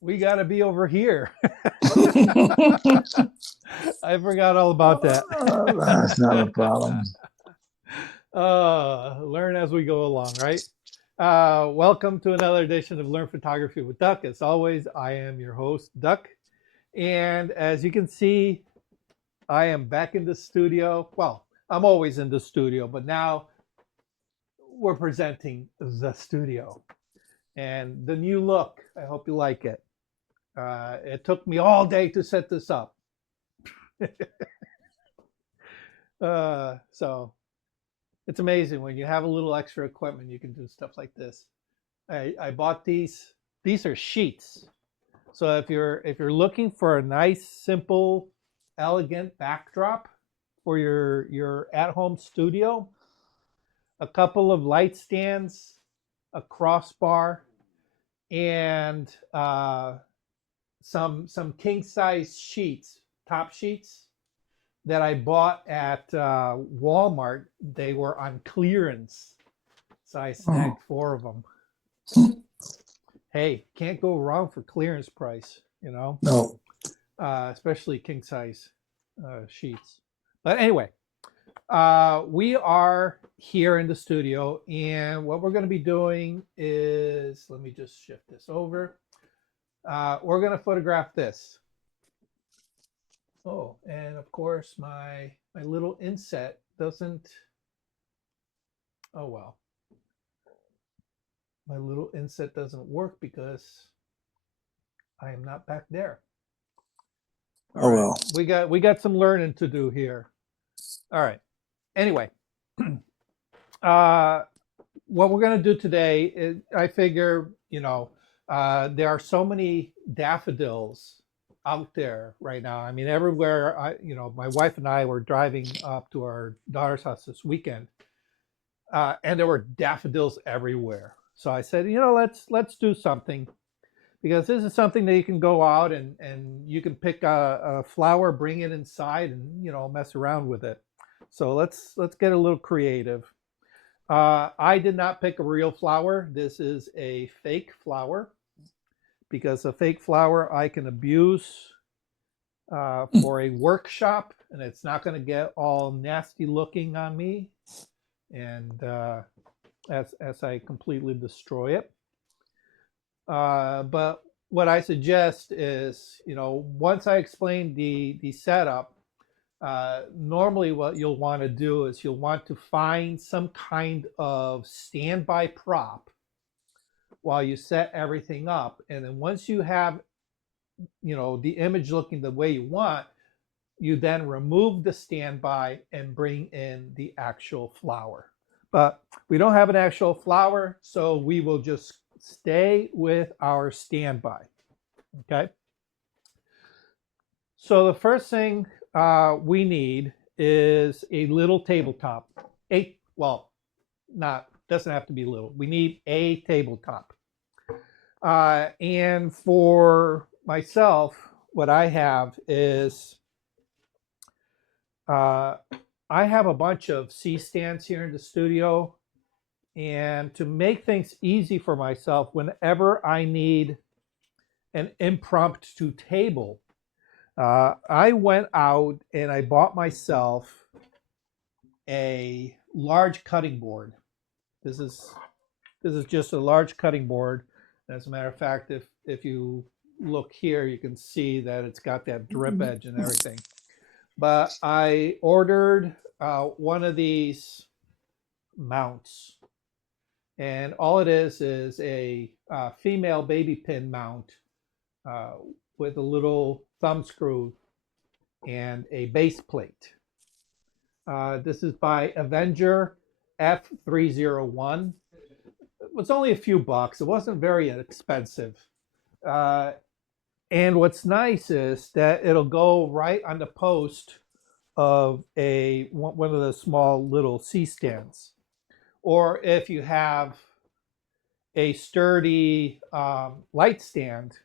We got to be over here. I forgot all about that. That's not a problem. Learn as we go along, right? Welcome to another edition of Learn Photography with Duck. As always, I am your host, Duck. And as you can see, I am back in the studio. Well, I'm always in the studio, but now we're presenting the studio and the new look. I hope you like it. It took me all day to set this up. So it's amazing when you have a little extra equipment, you can do stuff like this. I bought these. These are sheets. So if you're looking for a nice, simple, elegant backdrop for your at-home studio, a couple of light stands, a crossbar, and some king size sheets, top sheets that I bought at Walmart. They were on clearance, so I snagged Oh, 4 of them. Hey, can't go wrong for clearance price, no. especially king size sheets. But anyway, we are here in the studio, and what we're going to be doing is, let me just shift this over. We're going to photograph this. Oh, and of course, my little inset doesn't. Oh well, my little inset doesn't work because I am not back there. All Oh, right, well. we got some learning to do here. All right. Anyway, uh, what we're going to do today is, I figure, there are so many daffodils out there right now. I mean, everywhere. My wife and I were driving up to our daughter's house this weekend, and there were daffodils everywhere. So I said, let's do something, because this is something that you can go out and you can pick a flower, bring it inside, and mess around with it. So let's get a little creative. I did not pick a real flower. This is a fake flower, because a fake flower I can abuse for a workshop, and it's not going to get all nasty looking on me, and as I completely destroy it. But what I suggest is, once I explain the setup, normally what you'll want to do is you'll want to find some kind of standby prop while you set everything up, and then once you have the image looking the way you want, you then remove the standby and bring in the actual flower. But we don't have an actual flower, so we will just stay with our standby. Okay. So the first thing we need is a little tabletop. Well, not doesn't have to be little. We need a tabletop. And for myself, what I have is I have a bunch of C stands here in the studio. And to make things easy for myself, whenever I need an impromptu table, I went out and I bought myself a large cutting board. This is just a large cutting board. As a matter of fact, if you look here, you can see that it's got that drip edge and everything. But I ordered one of these mounts, and all it is a female baby pin mount uh, with a little thumb screw and a base plate. This is by Avenger F301. It was only a few bucks. It wasn't very expensive. Uh, and what's nice is that it'll go right on the post of one of the small little C stands. Or if you have a sturdy light stand,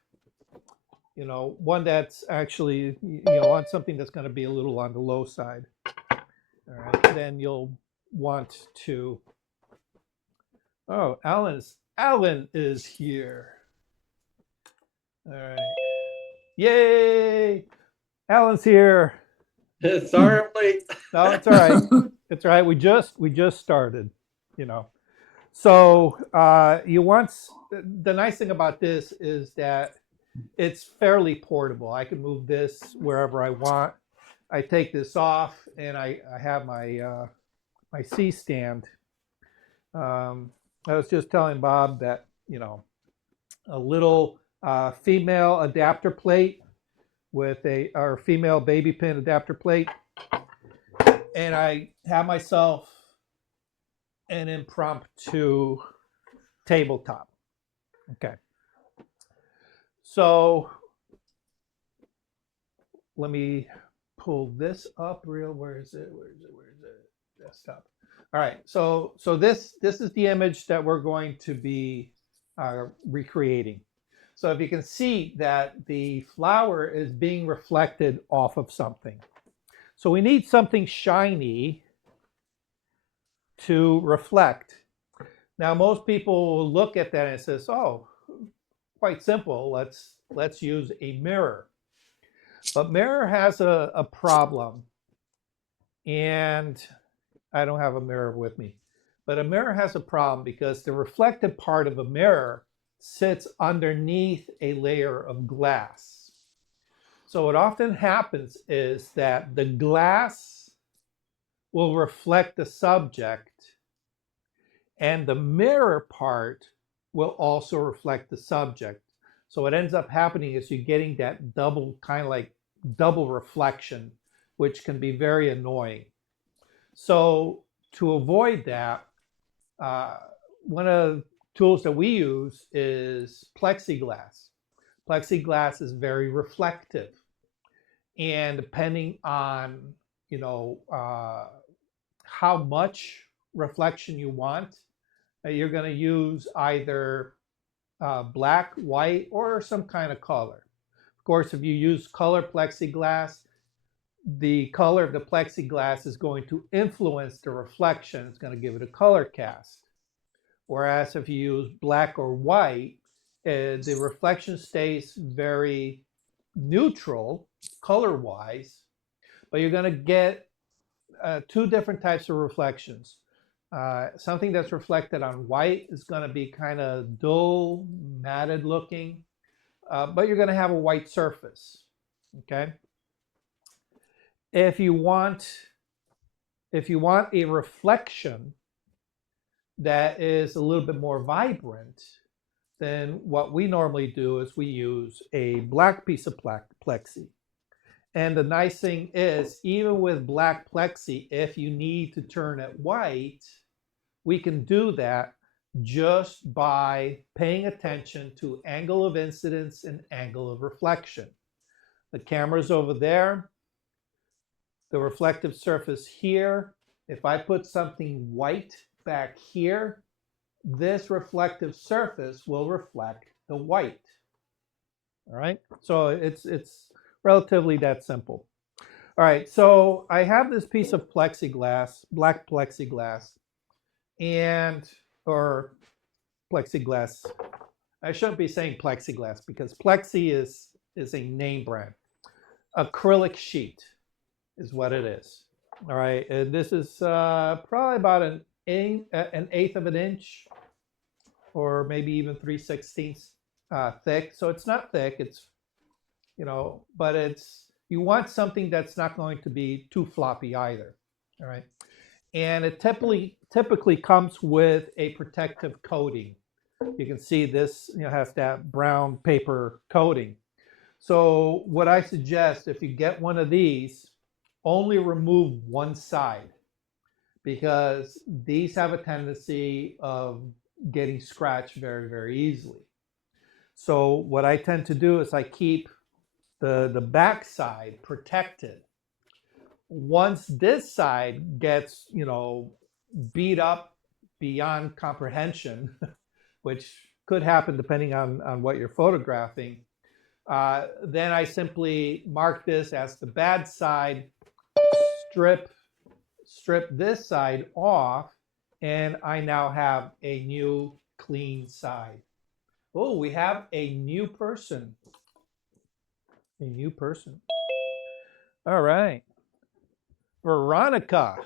one that's actually, on something that's going to be a little on the low side. All right, then you'll want to. Oh, Alan is here. All right. Yay! Alan's here. Sorry I'm late. No, it's all right. It's all right. We just started, you know. So the nice thing about this is that it's fairly portable. I can move this wherever I want. I take this off, and I have my C stand. I was just telling Bob that a little female adapter plate with or female baby pin adapter plate, and I have myself an impromptu tabletop. Okay. So let me pull this up real. Where is it? Desktop. All right. So this is the image that we're going to be recreating. So if you can see that the flower is being reflected off of something. So we need something shiny to reflect. Now most people will look at that and says, "Oh, quite simple. Let's use a mirror." But mirror has a problem, and I don't have a mirror with me. But a mirror has a problem because the reflective part of a mirror sits underneath a layer of glass. So what often happens is that the glass will reflect the subject, and the mirror part will also reflect the subject. So what ends up happening is you're getting that double, kind of like double reflection, which can be very annoying. So to avoid that, one of the tools that we use is plexiglass. Plexiglass is very reflective, and depending on how much reflection you want, you're going to use either black, white, or some kind of color. Of course, if you use color plexiglass, the color of the plexiglass is going to influence the reflection. It's going to give it a color cast. Whereas if you use black or white, the reflection stays very neutral color-wise, but you're going to get two different types of reflections. Something that's reflected on white is going to be kind of dull, matted looking, but you're going to have a white surface. Okay. If you want a reflection that is a little bit more vibrant, then what we normally do is we use a black piece of plexi. And the nice thing is, even with black plexi, if you need to turn it white, we can do that just by paying attention to angle of incidence and angle of reflection. The camera's over there, the reflective surface here. If I put something white back here, this reflective surface will reflect the white. All right, so it's relatively that simple. All right, so I have this piece of plexiglass, black plexiglass, or plexiglass. I shouldn't be saying plexiglass because plexi is a name brand. Acrylic sheet is what it is. All right, and this is probably about an eighth of an inch, or maybe even 3/16 thick. So it's not thick. It's but you want something that's not going to be too floppy either. All right, and it typically comes with a protective coating. You can see this has that brown paper coating. So what I suggest, if you get one of these, only remove one side, because these have a tendency of getting scratched very, very easily. So what I tend to do is I keep the back side protected. Once this side gets, beat up beyond comprehension, which could happen depending on what you're photographing, then I simply mark this as the bad side, strip this side off, and I now have a new clean side. Oh, we have a new person. A new person. All right. Veronica.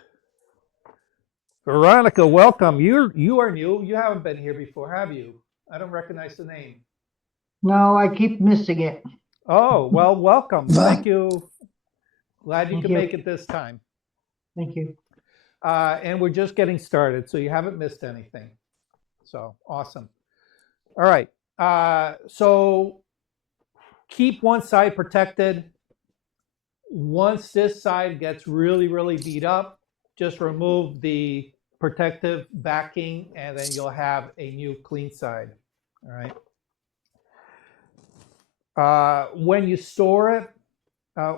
Veronica, welcome. You are new. You haven't been here before, have you? I don't recognize the name. No, I keep missing it. Oh, well, welcome. Thank you. Glad you Thank could you. make it this time. Thank you. And we're just getting started, so you haven't missed anything. So awesome. All right. So keep one side protected. Once this side gets really, really beat up, just remove the protective backing and then you'll have a new clean side. All right. When you store it,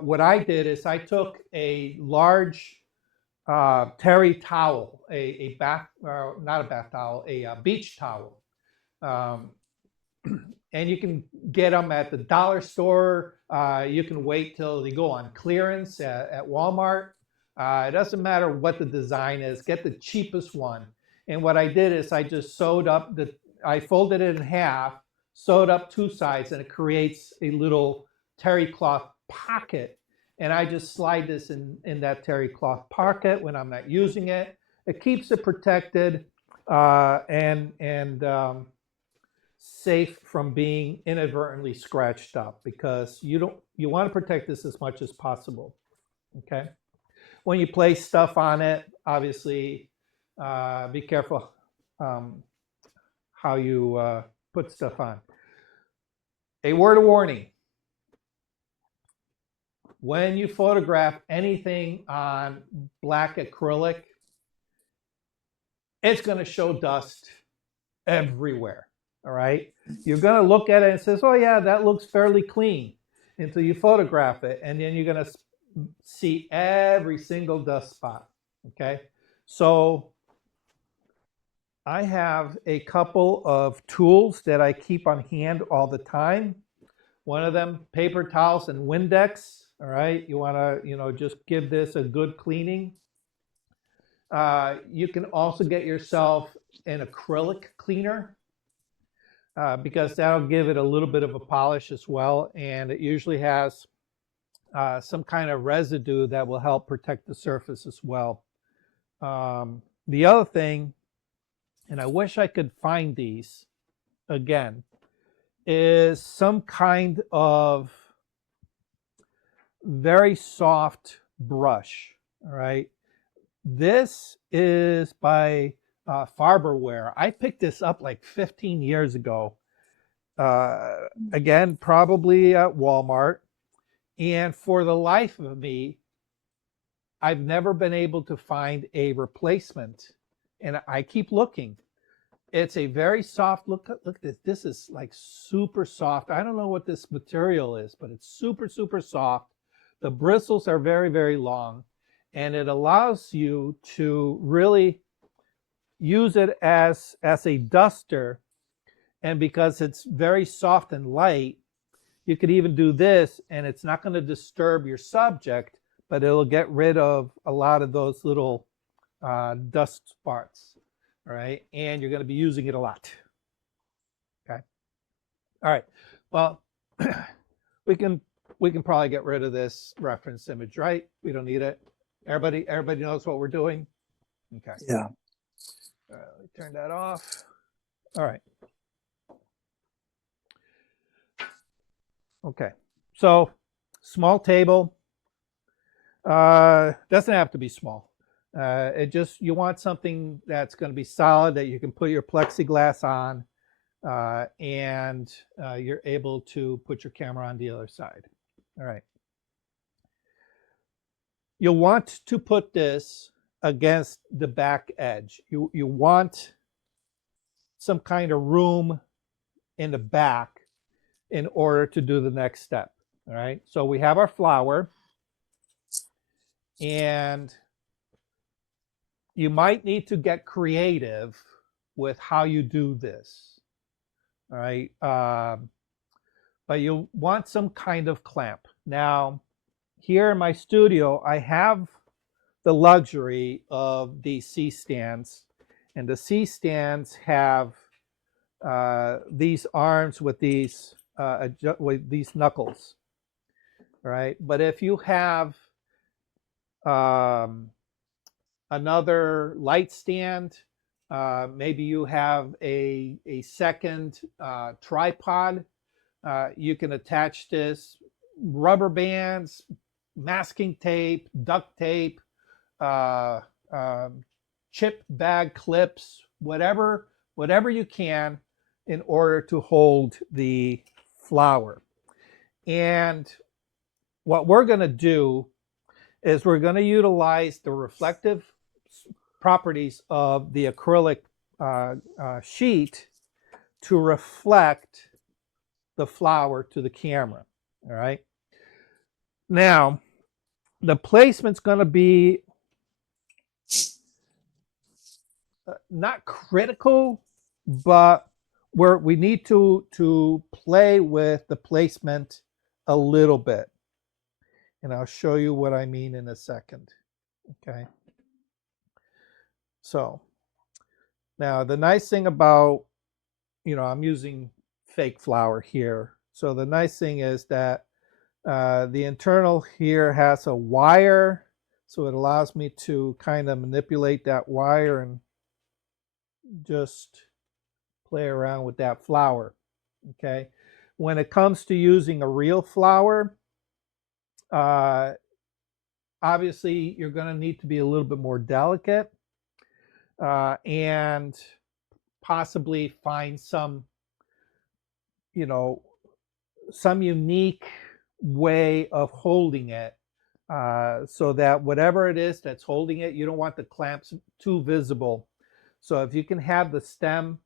what I did is I took a large terry towel, a bath, not a bath towel, a beach towel. And you can get them at the dollar store. You can wait till they go on clearance at Walmart. It doesn't matter what the design is, get the cheapest one. And what I did is I just I folded it in half, sewed up two sides, and it creates a little terry cloth pocket. And I just slide this in that terry cloth pocket when I'm not using it. It keeps it protected and safe from being inadvertently scratched up because you want to protect this as much as possible. Okay. When you place stuff on it, obviously, be careful how you put stuff on. A word of warning. When you photograph anything on black acrylic, it's going to show dust everywhere. All right. You're going to look at it and says, oh yeah, that looks fairly clean until you photograph it. And then you're going to see every single dust spot. Okay. So I have a couple of tools that I keep on hand all the time. One of them, paper towels and Windex. All right. You want to, just give this a good cleaning. You can also get yourself an acrylic cleaner. Because that'll give it a little bit of a polish as well. And it usually has some kind of residue that will help protect the surface as well. The other thing, and I wish I could find these again, is some kind of very soft brush. All right. This is by Farberware. I picked this up like 15 years ago. Again, probably at Walmart. And for the life of me, I've never been able to find a replacement. And I keep looking. It's a very soft, look at this. This is like super soft. I don't know what this material is, but it's super, super soft. The bristles are very, very long. And it allows you to really use it as a duster. And because it's very soft and light, you could even do this and it's not going to disturb your subject, but it'll get rid of a lot of those little dust spots. All right. And you're going to be using it a lot. Okay. All right. Well, we can probably get rid of this reference image, right? We don't need it. Everybody knows what we're doing. Okay. Yeah. Let me turn that off. All right. Okay. So small table. Doesn't have to be small. You want something that's going to be solid that you can put your plexiglass on and you're able to put your camera on the other side. All right. You'll want to put this against the back edge. You want some kind of room in the back in order to do the next step. All right. So we have our flower. And you might need to get creative with how you do this. All right. But you'll want some kind of clamp. Now, here in my studio, I have the luxury of these C-stands. And the C-stands have these arms with these knuckles, right? But if you have um, another light stand, maybe you have a second tripod, you can attach this rubber bands, masking tape, duct tape, uh, chip bag clips, whatever you can in order to hold the flower. And what we're going to do is we're going to utilize the reflective properties of the acrylic sheet to reflect the flower to the camera. All right. Now, the placement's going to be not critical, but we need to play with the placement a little bit. And I'll show you what I mean in a second. Okay. So now the nice thing about, I'm using fake flour here. So the nice thing is that the internal here has a wire. So it allows me to kind of manipulate that wire and just play around with that flour. Okay. When it comes to using a real flour, obviously you're going to need to be a little bit more delicate and possibly find some, some unique way of holding it so that whatever it is that's holding it, you don't want the clamps too visible. So if you can have the stem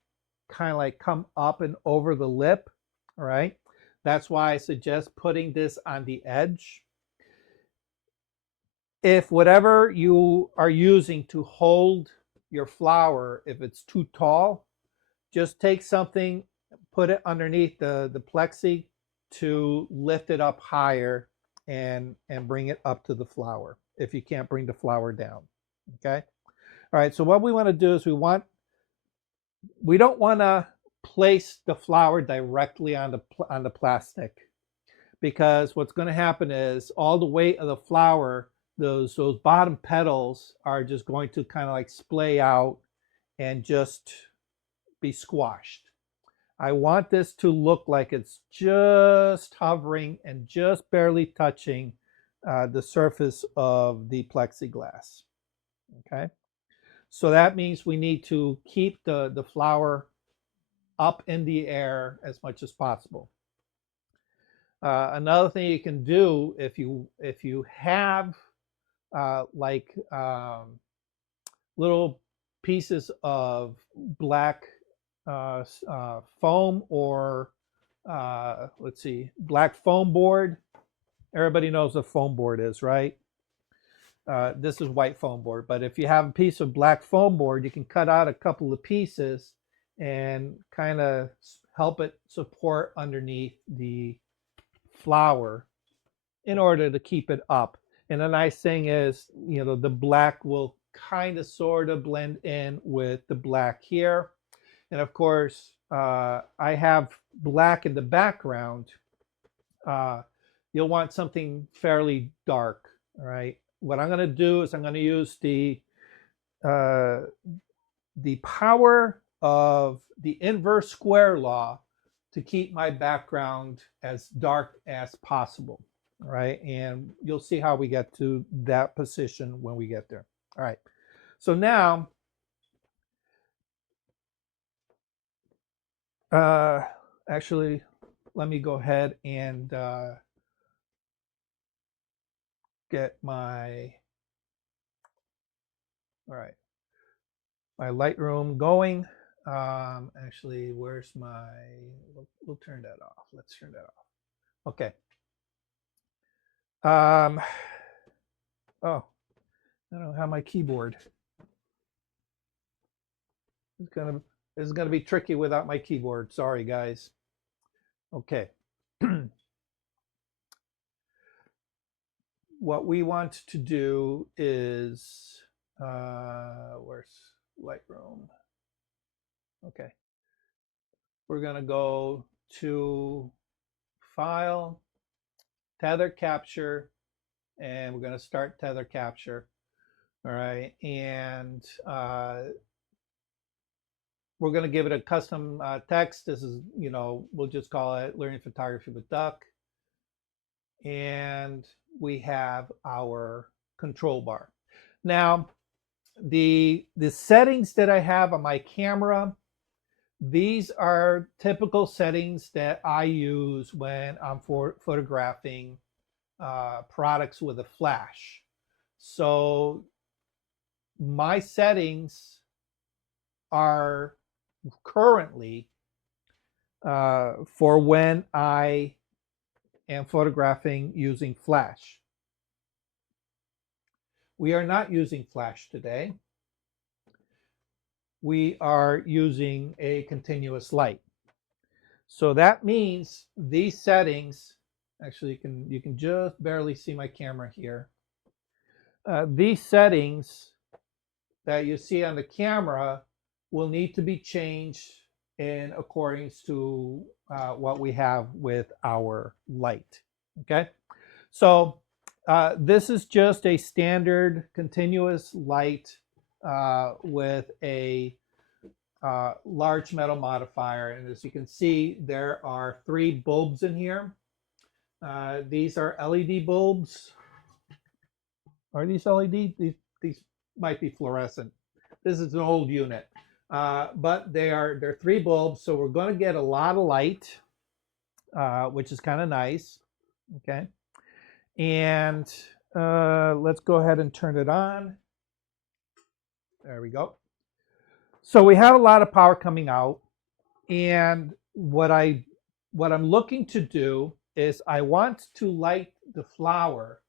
kind of like come up and over the lip, all right, that's why I suggest putting this on the edge. If whatever you are using to hold your flower, if it's too tall, just take something, put it underneath the plexi to lift it up higher and bring it up to the flower if you can't bring the flower down. Okay. All right. So what we want to do is we don't want to place the flower directly on the plastic, because what's going to happen is all the weight of the flower, those bottom petals are just going to kind of like splay out and just be squashed. I want this to look like it's just hovering and just barely touching the surface of the plexiglass. Okay, so that means we need to keep the flower up in the air as much as possible. Another thing you can do if you have like little pieces of black foam or let's see, black foam board. Everybody knows what foam board is, right? This is white foam board, but if you have a piece of black foam board, you can cut out a couple of pieces and kind of help it support underneath the flower in order to keep it up. And the nice thing is, the black will kind of sort of blend in with the black here. And of course, I have black in the background. You'll want something fairly dark, all right? What I'm going to do is I'm going to use the power of the inverse square law to keep my background as dark as possible, all right? And you'll see how we get to that position when we get there. All right, so now actually, let me go ahead and get my, all right, my Lightroom going. Actually, where's my, we'll turn that off. Let's turn that off. Okay. Oh, I don't have my keyboard. This is gonna be tricky without my keyboard. Sorry, guys. Okay. What we want to do is, where's Lightroom? Okay. we're going to go to File, Tether Capture, and we're going to start Tether Capture. All right, and we're going to give it a custom text. This is, we'll just call it Learning Photography with Duck. And we have our control bar. Now, the settings that I have on my camera, these are typical settings that I use when I'm photographing products with a flash. So my settings are currently for when I am photographing using flash. We are not using flash today. We are using a continuous light. So that means these settings, actually you can just barely see my camera here. These settings that you see on the camera will need to be changed in accordance to what we have with our light. Okay, so this is just a standard continuous light with a large metal modifier, and as you can see, there are 3 bulbs in here. These are LED bulbs. Are these LED? These might be fluorescent. This is an old unit, but they're 3 bulbs, so we're going to get a lot of light, which is kind of nice. Okay, and let's go ahead and turn it on. There we go. So we have a lot of power coming out, and what I'm looking to do is I want to light the flower,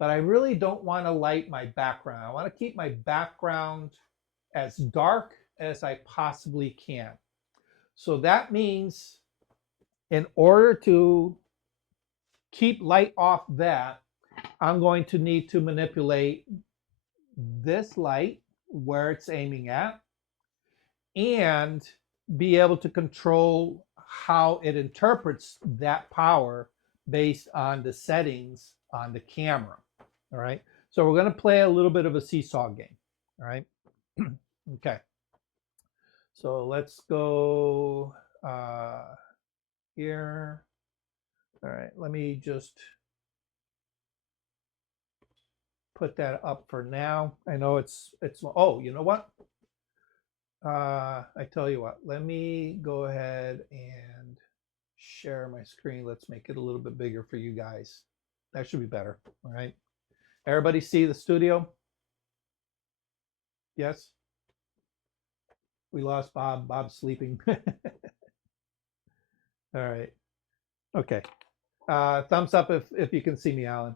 but I really don't want to light my background. I want to keep my background as dark as I possibly can. So that means in order to keep light off that, I'm going to need to manipulate this light where it's aiming at and be able to control how it interprets that power based on the settings on the camera. All right, so we're going to play a little bit of a seesaw game. All right, okay, so let's go here. All right, let me just put that up for now. I know it's oh, you know what, I tell you what, let me go ahead and share my screen. Let's make it a little bit bigger for you guys. That should be better. All right, everybody see the studio? Yes, we lost Bob. Bob's sleeping. All right, okay, thumbs up if you can see me, Alan.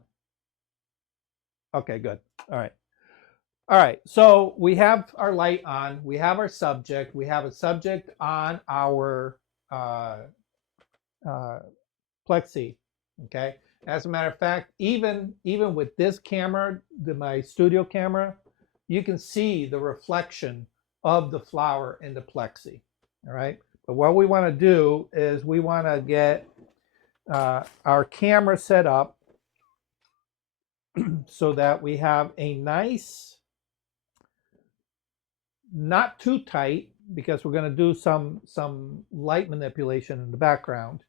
Okay, good. All right. All right, so we have our light on, we have our subject, we have a subject on our plexi, okay? As a matter of fact, even with this camera, my studio camera, you can see the reflection of the flower in the plexi, all right? But what we want to do is we want to get our camera set up so that we have a nice, not too tight, because we're going to do some light manipulation in the background.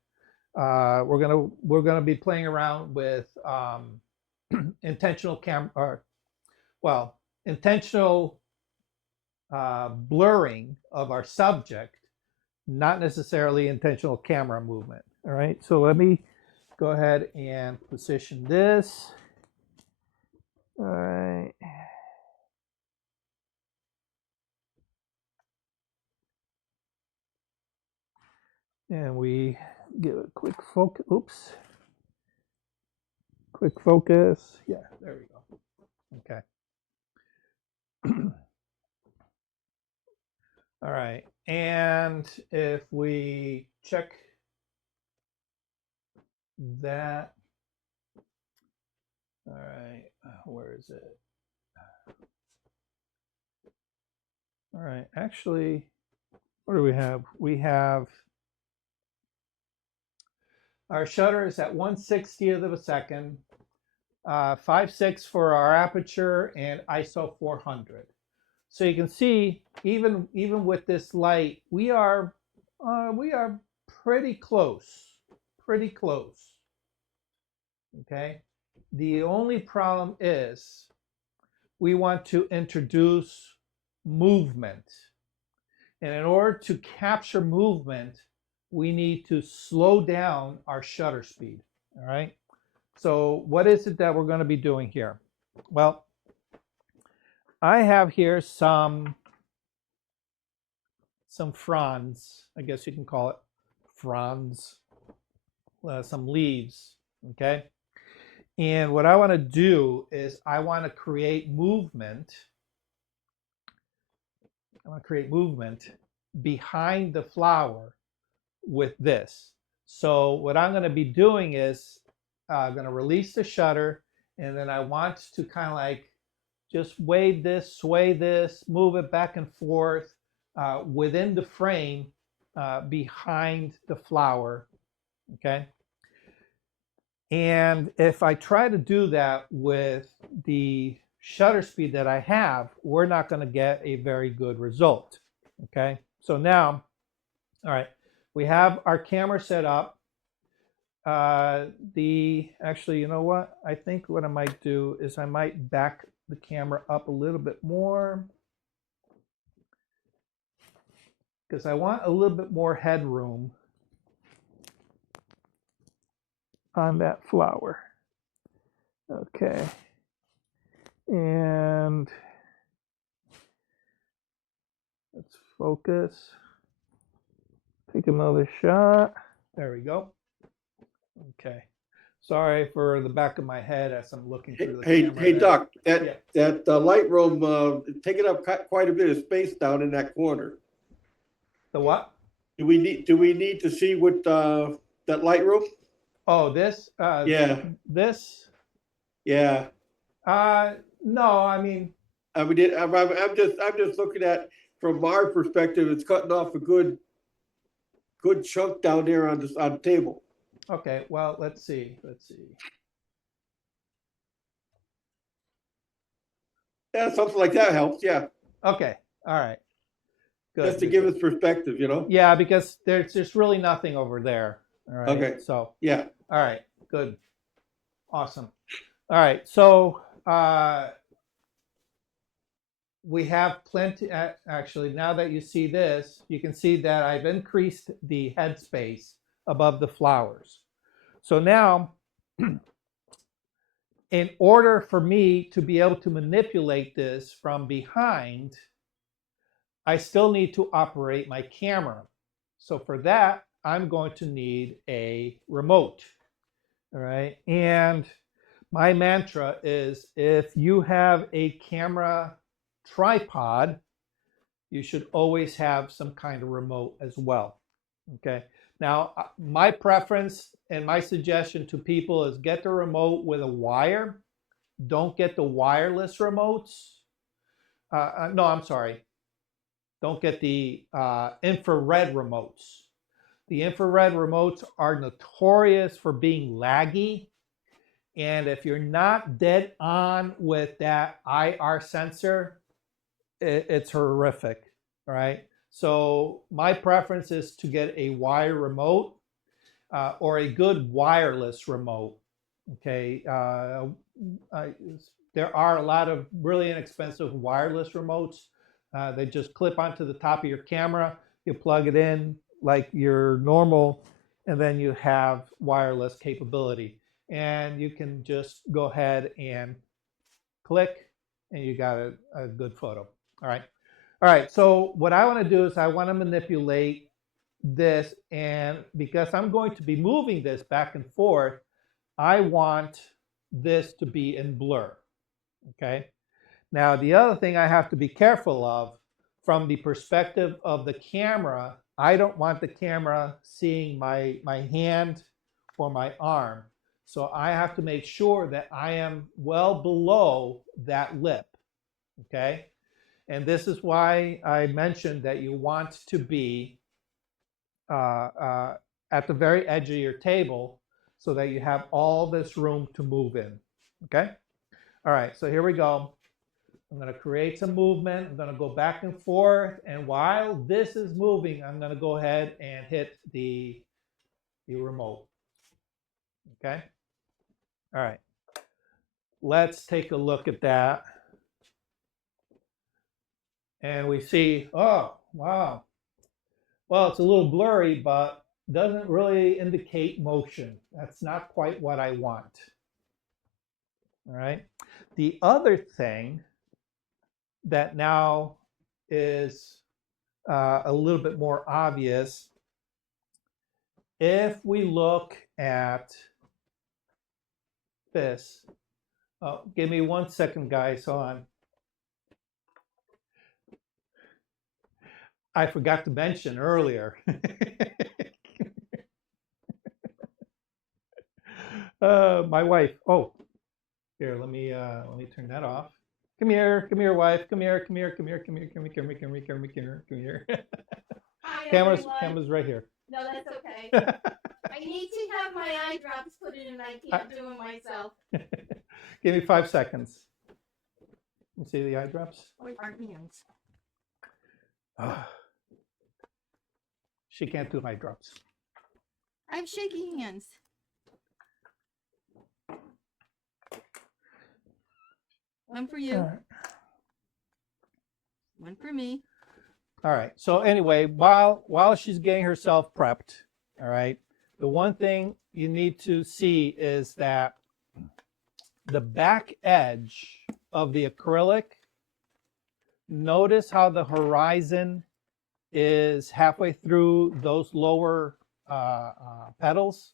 We're gonna be playing around with intentional intentional blurring of our subject, not necessarily intentional camera movement. All right, so let me go ahead and position this. All right. And we give a quick focus. Oops. Quick focus. Yeah, there we go. Okay. All right. And if we check that, all right, where is it? All right, actually, what do we have? We have Our shutter is at 1/60th of a second, 5.6 for our aperture, and ISO 400. So you can see, even with this light, we are pretty close, pretty close. Okay. The only problem is we want to introduce movement, and in order to capture movement, we need to slow down our shutter speed. All right. So what is it that we're going to be doing here? Well, I have here some fronds, I guess you can call it fronds, some leaves, okay? And what I want to do is I want to create movement. I want to create movement behind the flower with this. So what I'm going to be doing is I'm going to release the shutter, and then I want to kind of like just wave this, sway this, move it back and forth within the frame behind the flower, okay? And if I try to do that with the shutter speed that I have, we're not going to get a very good result, okay? So now, all right, we have our camera set up. Actually, you know what? I think what I might do is I might back the camera up a little bit more, because I want a little bit more headroom on that flower. Okay. And let's focus. Take another shot. There we go. Okay. Sorry for the back of my head as I'm looking through the camera. Hey, there. Doc, Yeah. that Lightroom taking up quite a bit of space down in that corner. The what? Do we need to see what that Lightroom? Oh, this? Yeah, This? yeah. No, I mean, I'm just looking at, from our perspective, it's cutting off a good chunk down there on the table. okay, well, let's see. Yeah, something like that helps. Yeah, Okay, all right. Good. just to give us perspective, you know. Yeah, because there's just really nothing over there. All right. Okay. So, Yeah. all right, good. Awesome. All right, so we have plenty, actually, now that you see this, you can see that I've increased the headspace above the flowers. So now, in order for me to be able to manipulate this from behind, I still need to operate my camera. So for that, I'm going to need a remote. All right, and my mantra is, if you have a camera tripod, you should always have some kind of remote as well. Okay. Now, my preference and my suggestion to people is get the remote with a wire. Don't get the wireless remotes. No, I'm sorry. Don't get the infrared remotes. The infrared remotes are notorious for being laggy. And if you're not dead on with that IR sensor, it's horrific, right? So my preference is to get a wire remote or a good wireless remote, okay? There are a lot of really inexpensive wireless remotes. They just clip onto the top of your camera. You plug it in like your normal, and then you have wireless capability. And you can just go ahead and click, and you got a good photo. All right. All right. So what I want to do is I want to manipulate this, and because I'm going to be moving this back and forth, I want this to be in blur. Okay. Now, the other thing I have to be careful of, from the perspective of the camera, I don't want the camera seeing my hand or my arm. So I have to make sure that I am well below that lip, okay? And this is why I mentioned that you want to be at the very edge of your table so that you have all this room to move in. Okay? All right, so here we go. I'm going to create some movement. I'm going to go back and forth. And while this is moving, I'm going to go ahead and hit the remote. Okay? All right. Let's take a look at that. And we see, oh, wow. Well, it's a little blurry, but doesn't really indicate motion. That's not quite what I want. All right. The other thing that now is a little bit more obvious, if we look at this, give me 1 second, guys, hold on. I forgot to mention earlier. My wife. Oh, here, let me turn that off. Come here, wife. Come here. Hi, Camera's everyone. right here. No, that's okay. I need to have my eye drops put in and I can't do them myself. Give me 5 seconds. You see the eye drops? Or our hands. She can't do eye drops. I have shaky hands. One for you, All right. one for me. All right. So anyway, while she's getting herself prepped, all right, the one thing you need to see is that the back edge of the acrylic, notice how the horizon is halfway through those lower petals.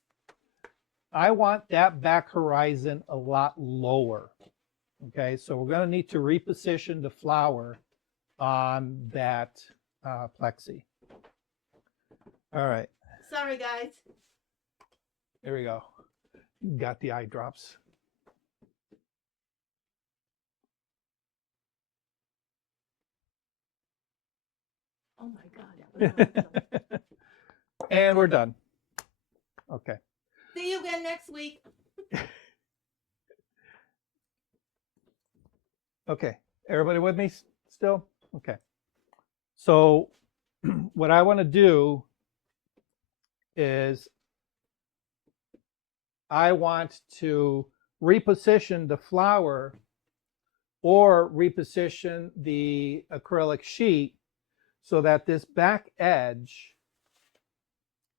I want that back horizon a lot lower. Okay, so we're going to need to reposition the flower on that plexi. All right, Sorry, guys. here we go. Got the eye drops. Oh my God. That was awesome. And we're done. Okay. See you again next week. Okay. Everybody with me still? Okay. So what I want to do is I want to reposition the flower or reposition the acrylic sheet so that this back edge,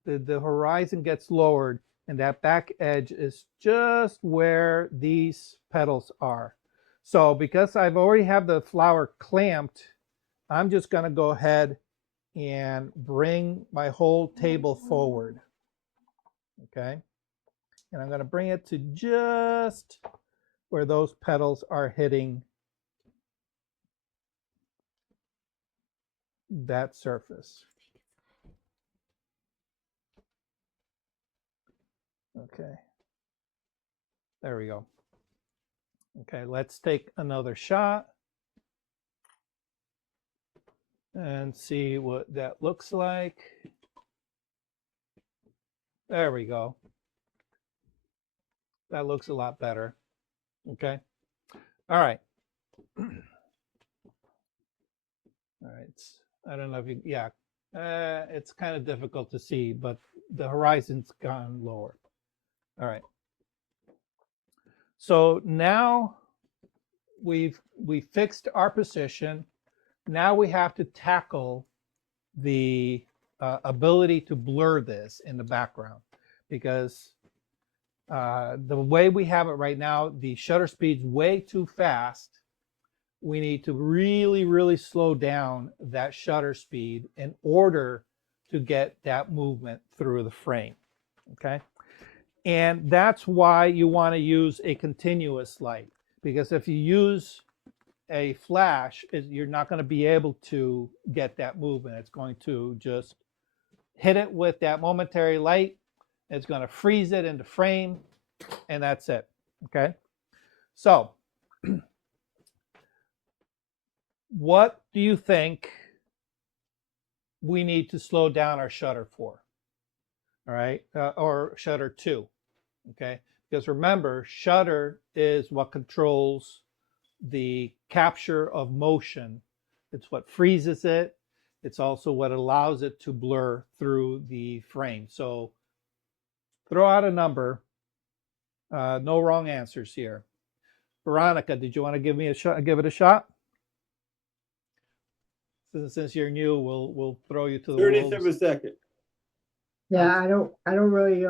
the horizon gets lowered and that back edge is just where these petals are. So because I've already have the flower clamped, I'm just going to go ahead and bring my whole table forward. Okay. And I'm going to bring it to just where those petals are hitting that surface. Okay. There we go. Okay, let's take another shot and see what that looks like. There we go. That looks a lot better. Okay. All right. All right. I don't know if you, yeah. It's kind of difficult to see, but the horizon's gone lower. All right. So now we fixed our position. Now we have to tackle the ability to blur this in the background, because the way we have it right now, the shutter speed's way too fast. We need to really, really slow down that shutter speed in order to get that movement through the frame. Okay. And that's why you want to use a continuous light, because if you use a flash, you're not going to be able to get that movement. It's going to just hit it with that momentary light. It's going to freeze it into frame, and that's it. Okay. So what do you think we need to slow down our shutter for? all right, or shutter 2, okay? Because remember, shutter is what controls the capture of motion. It's what freezes it. It's also what allows it to blur through the frame. So throw out a number. No wrong answers here. Veronica, did you want to give me a shot? Give it a shot. Since you're new, we'll throw you to the 30th of a wolves. second. Yeah, I don't really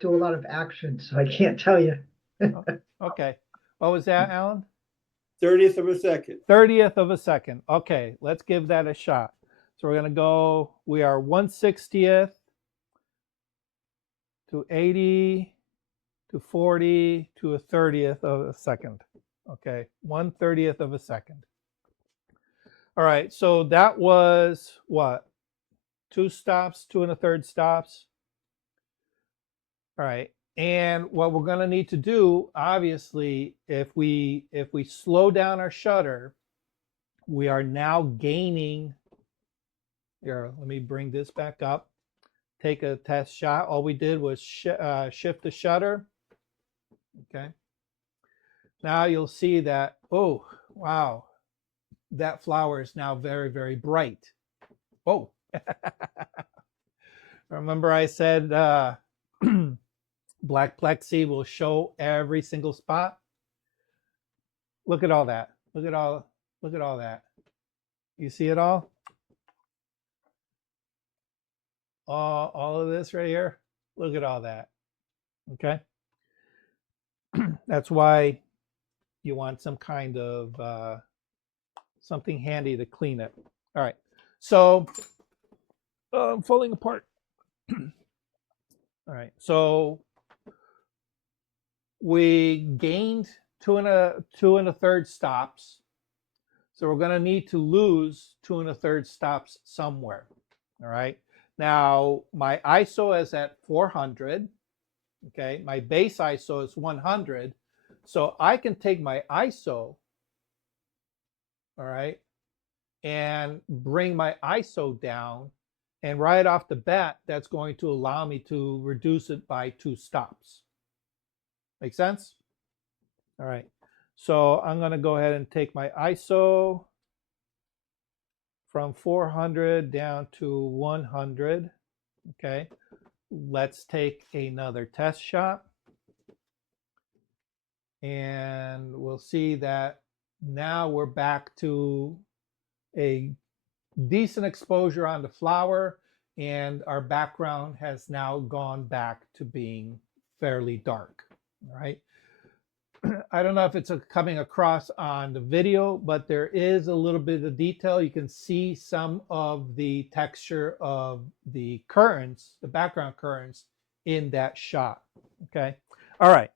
do a lot of action, so I can't tell you. Okay. What was that, Alan? 30th of a second. 30th of a second. Okay, let's give that a shot. So we're gonna go. We are 1/60th to 80 to 40 to a 30th of a second. Okay, 1/30th of a second. All right, so that was what? 2 stops, 2 1/3 stops. All right, and what we're going to need to do, obviously, if we slow down our shutter, we are now gaining. Here, let me bring this back up. Take a test shot. All we did was shift the shutter. Okay. Now you'll see that, oh, wow, that flower is now very, very bright. Oh, remember I said black plexi will show every single spot? Look at all that. Look at all that. You see it all? All of this right here. Look at all that. Okay. That's why you want some kind of something handy to clean it. All right. So falling apart. All right. So we gained 2 1/3 stops. So we're going to need to lose 2 1/3 stops somewhere. All right. Now my ISO is at 400. Okay. My base ISO is 100. So I can take my ISO, all right, and bring my ISO down. And right off the bat, that's going to allow me to reduce it by 2 stops. Make sense? All right. So I'm going to go ahead and take my ISO from 400 down to 100. Okay. Let's take another test shot. And we'll see that now we're back to a decent exposure on the flower, and our background has now gone back to being fairly dark. All right. I don't know if it's coming across on the video, but there is a little bit of detail. You can see some of the texture of the currents, the background currents in that shot. Okay. All right.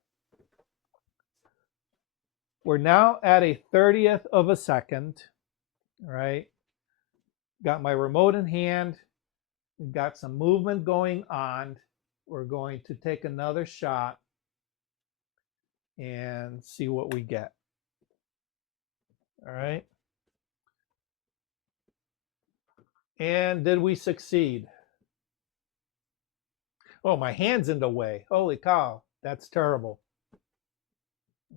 We're now at a 30th of a second. All right. Got my remote in hand. We've got some movement going on. We're going to take another shot and see what we get. All right. And did we succeed? Oh, my hand's in the way. Holy cow, that's terrible.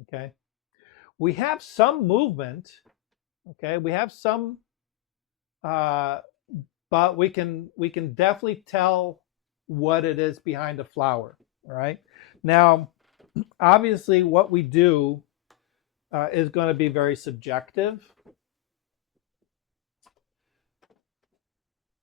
Okay. We have some movement. Okay. We have some, but we can definitely tell what it is behind the flower. All right. Now, obviously, what we do is going to be very subjective.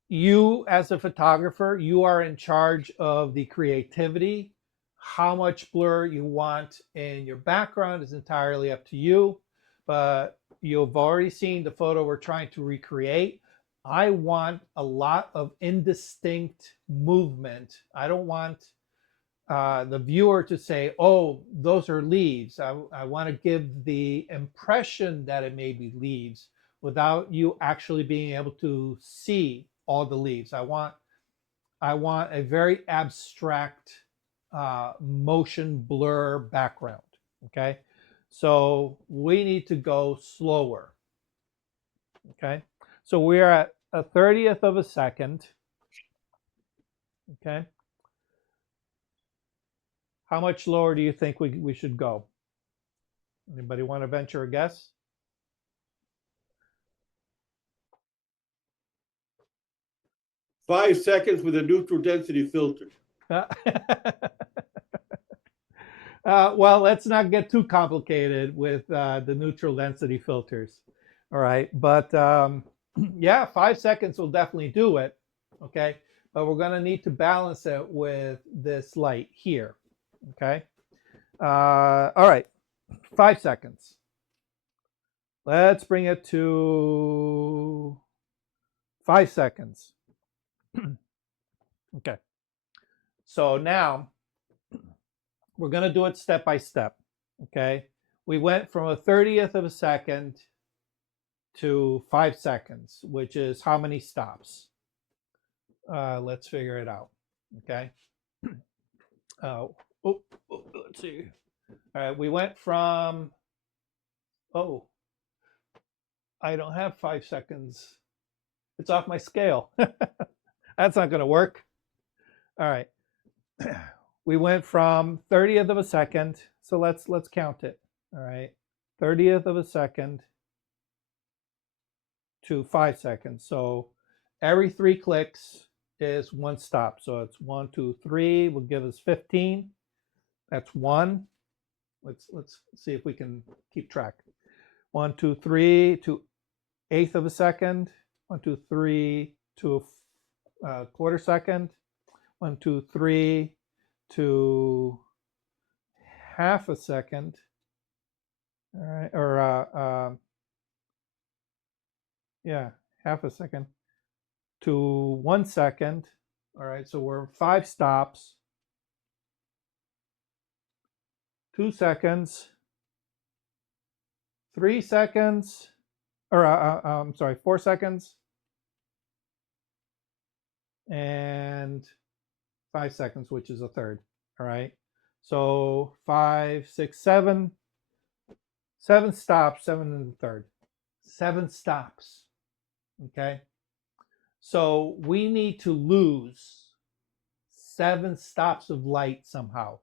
You, as a photographer, you are in charge of the creativity. How much blur you want in your background is entirely up to you. But you've already seen the photo we're trying to recreate. I want a lot of indistinct movement. I don't want the viewer to say, oh, those are leaves. I want to give the impression that it may be leaves without you actually being able to see all the leaves. I want a very abstract motion blur background. Okay. So we need to go slower. Okay. So we're at a 30th of a second. Okay. How much lower do you think we should go? Anybody want to venture a guess? Five seconds with a neutral density filter. Well, let's not get too complicated with the neutral density filters. All right, but yeah, 5 seconds will definitely do it. Okay, but we're going to need to balance it with this light here. Okay, all right, 5 seconds. Let's bring it to 5 seconds. Okay, so now we're going to do it step by step. Okay, we went from a 30th of a second to 5 seconds, which is how many stops? Let's figure it out. Okay. Let's see. All right, we went from, oh, I don't have 5 seconds. It's off my scale. That's not going to work. All right. We went from 30th of a second. So let's count it. All right. 30th of a second to 5 seconds. So every 3 clicks is 1 stop. So it's 1, 2, 3 will give us 15. That's 1. Let's see if we can keep track. 1, 2, 3 to 1/8 of a second. 1, 2, 3 to a quarter second. 1, 2, 3 to half a second. All right, or yeah, half a second to 1 second. All right, so we're 5 stops. 2 seconds. 3 seconds. Or I'm sorry, 4 seconds. And 5 seconds, which is a third. All right. So 5, 6, 7. 7 stops, 7 and a third. 7 stops. Okay. So we need to lose 7 stops of light somehow.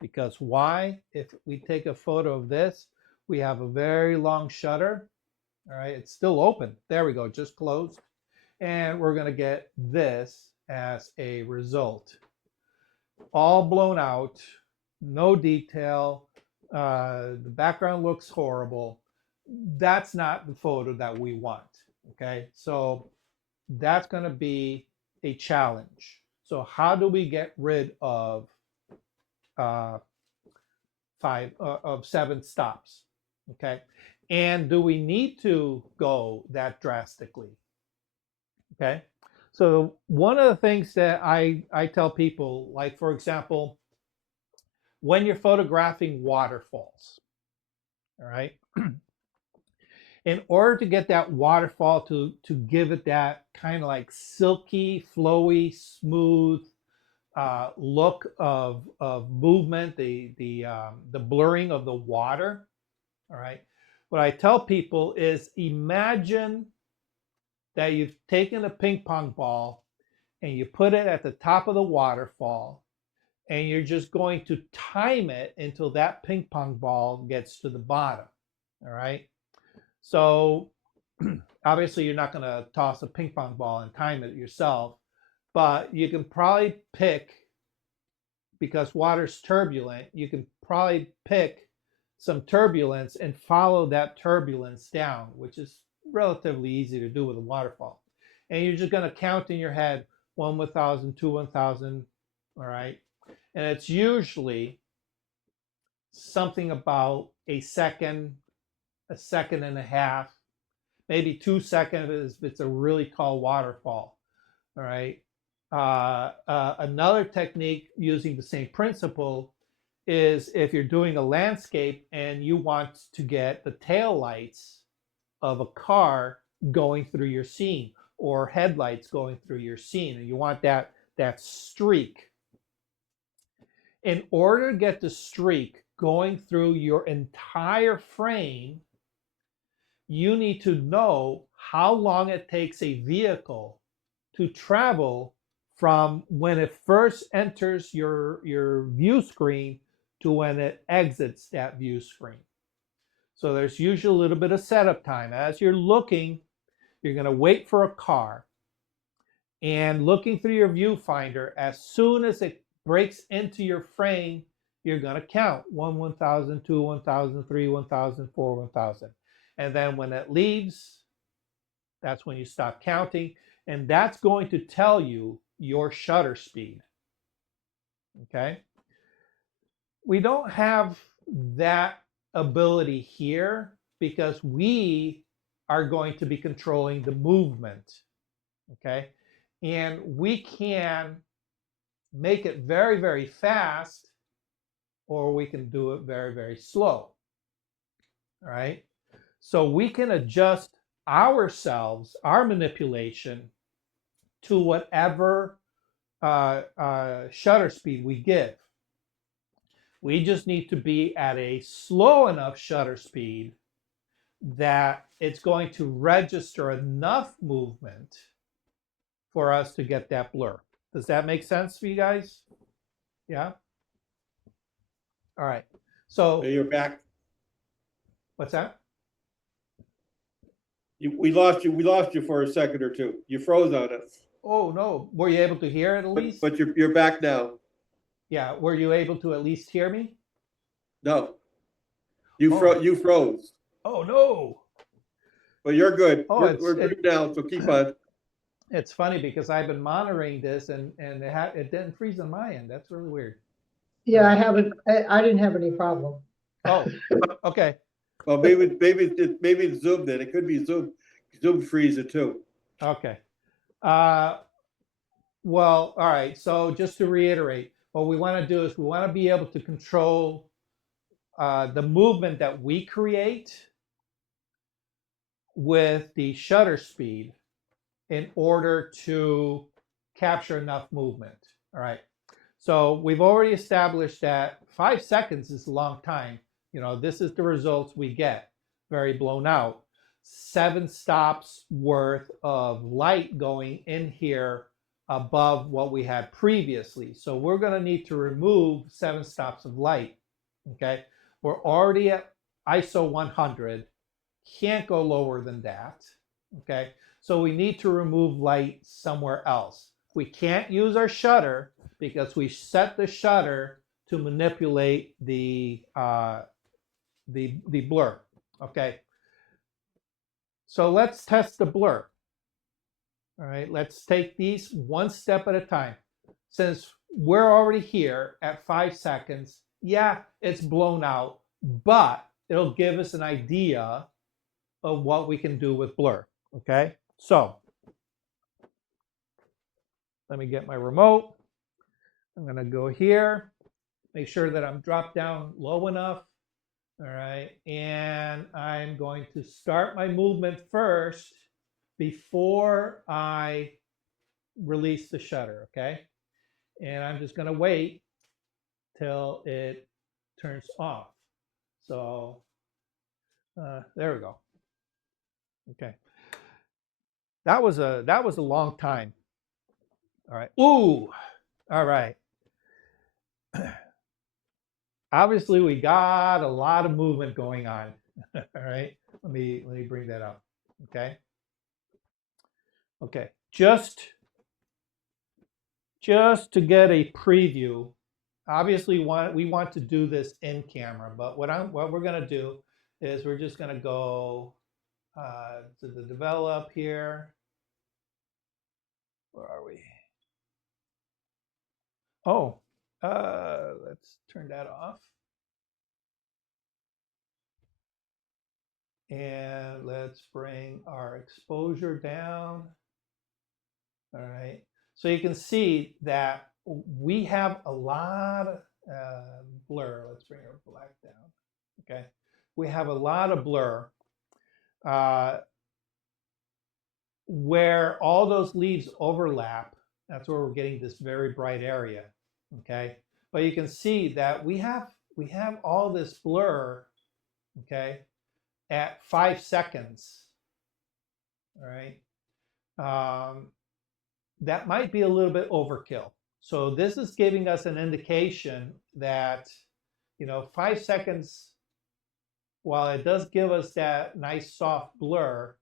Because why? If we take a photo of this, we have a very long shutter. All right. It's still open. There we go. Just closed. And we're going to get this as a result. All blown out, no detail. The background looks horrible. That's not the photo that we want. Okay, so that's going to be a challenge. So how do we get rid of 7 stops? Okay, and do we need to go that drastically? Okay, so one of the things that I tell people, like for example, when you're photographing waterfalls, all right, in order to get that waterfall to give it that kind of like silky, flowy, smooth look of movement, the blurring of the water, all right, what I tell people is imagine that you've taken a ping pong ball and you put it at the top of the waterfall and you're just going to time it until that ping pong ball gets to the bottom. All right. So obviously you're not going to toss a ping pong ball and time it yourself, but you can probably pick, because water's turbulent, you can probably pick some turbulence and follow that turbulence down, which is relatively easy to do with a waterfall. And you're just going to count in your head 1 1,000, 2 1,000, all right? And it's usually something about a second and a half, maybe 2 seconds if it's a really tall waterfall, all right? Another technique using the same principle is if you're doing a landscape and you want to get the tail lights of a car going through your scene or headlights going through your scene, and you want that streak. In order to get the streak going through your entire frame, you need to know how long it takes a vehicle to travel from when it first enters your view screen to when it exits that view screen. So there's usually a little bit of setup time. As you're looking, you're going to wait for a car. And looking through your viewfinder, as soon as it breaks into your frame, you're going to count 1, 1,000, 2, 1,000, 3, 1,000, 4, 1,000. And then when it leaves, that's when you stop counting. And that's going to tell you your shutter speed. Okay? We don't have that ability here because we are going to be controlling the movement. Okay? And we can make it very, very fast, or we can do it very, very slow. All right? So we can adjust ourselves, our manipulation, to whatever shutter speed we give. We just need to be at a slow enough shutter speed that it's going to register enough movement for us to get that blur. Does that make sense for you guys? Yeah? All right. So You're back. what's that? We lost you for a second or two. You froze on us. Oh, no. Were you able to hear it at But, least? but you're back now. Yeah. Were you able to at least hear me? No. Oh. You froze. Oh, no. But you're good. Oh, We're good now, so keep on. It's funny because I've been monitoring this and it didn't freeze on my end. That's really weird. Yeah, I didn't have any problem. Oh, okay. Well, maybe it's Zoom then. It could be Zoom freezer too. Okay. Well, all right. So just to reiterate, what we want to do is we want to be able to control the movement that we create with the shutter speed in order to capture enough movement. All right. So we've already established that 5 seconds is a long time. You know, this is the results we get. Very blown out. 7 stops worth of light going in here above what we had previously. So we're going to need to remove 7 stops of light. Okay. We're already at ISO 100. Can't go lower than that. Okay. So we need to remove light somewhere else. We can't use our shutter because we set the shutter to manipulate the blur. Okay. So let's test the blur. All right. Let's take these one step at a time. Since we're already here at 5 seconds, yeah, it's blown out, but it'll give us an idea of what we can do with blur. Okay. So let me get my remote. I'm going to go here, make sure that I'm dropped down low enough. All right. And I'm going to start my movement first before I release the shutter. Okay. And I'm just going to wait till it turns off. So there we go. Okay. That was a long time. All right. Ooh. All right. Obviously, we got a lot of movement going on. All right. Let me bring that up. Okay. Okay. Just to get a preview. Obviously, we want to do this in camera, but what we're going to do is we're just going to go to the develop here. Where are we? Oh, let's turn that off. And let's bring our exposure down. All right. So you can see that we have a lot of blur. Let's bring our black down. Okay. We have a lot of blur where all those leaves overlap. That's where we're getting this very bright area. Okay. But you can see that we have all this blur, okay, at 5 seconds. All right. That might be a little bit overkill. So this is giving us an indication that, 5 seconds, while it does give us that nice soft blur,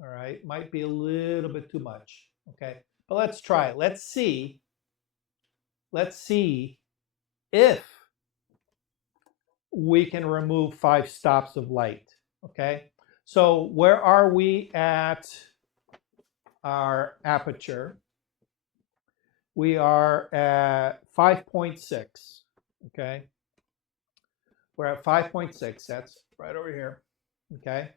all right, might be a little bit too much, okay? But let's try it. Let's see if we can remove 5 stops of light, okay? So where are we at our aperture? We are at 5.6, okay? We're at 5.6, that's right over here, okay?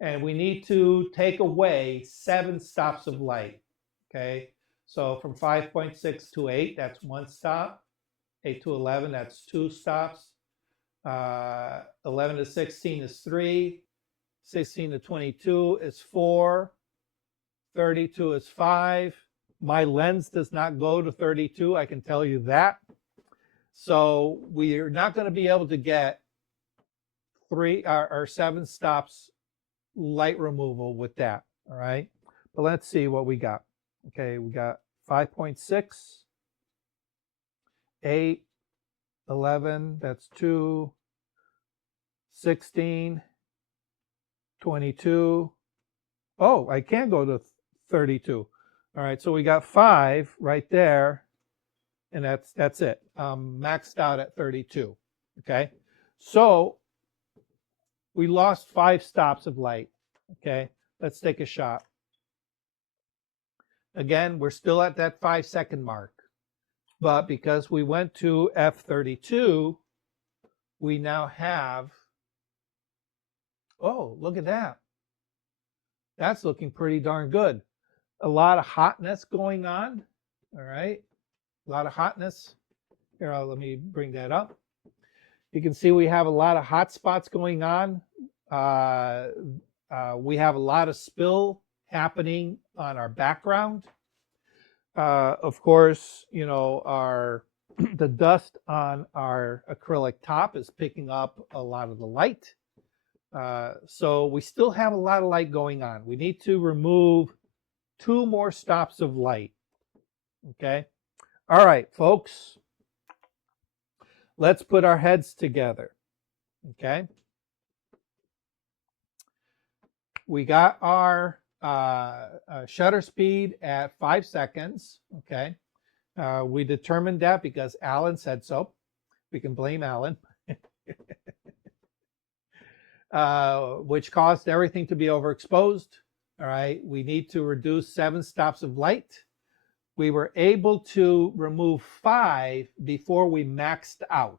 And we need to take away 7 stops of light, okay? So from 5.6 to 8, that's 1 stop. 8 to 11, that's 2 stops. 11 to 16 is 3. 16 to 22 is 4. 32 is 5. My lens does not go to 32, I can tell you that. So we're not going to be able to get 3 or 7 stops light removal with that, all right? But let's see what we got. Okay, we got 5.6, 8, 11, that's 2, 16, 22. Oh, I can go to 32. All right, so we got 5 right there, and that's it. Maxed out at 32, okay? So we lost 5 stops of light, okay? Let's take a shot. Again, we're still at that 5-second mark, but because we went to F32, we now have, oh, look at that. That's looking pretty darn good. A lot of hotness going on, all right? A lot of hotness. Here, let me bring that up. You can see we have a lot of hot spots going on. We have a lot of spill happening on our background. Of course, the dust on our acrylic top is picking up a lot of the light. So we still have a lot of light going on. We need to remove 2 more stops of light. Okay. All right, folks. Let's put our heads together. Okay. We got our shutter speed at 5 seconds. Okay. We determined that because Alan said so. We can blame Alan. Which caused everything to be overexposed. All right, we need to reduce 7 stops of light. We were able to remove 5 before we maxed out.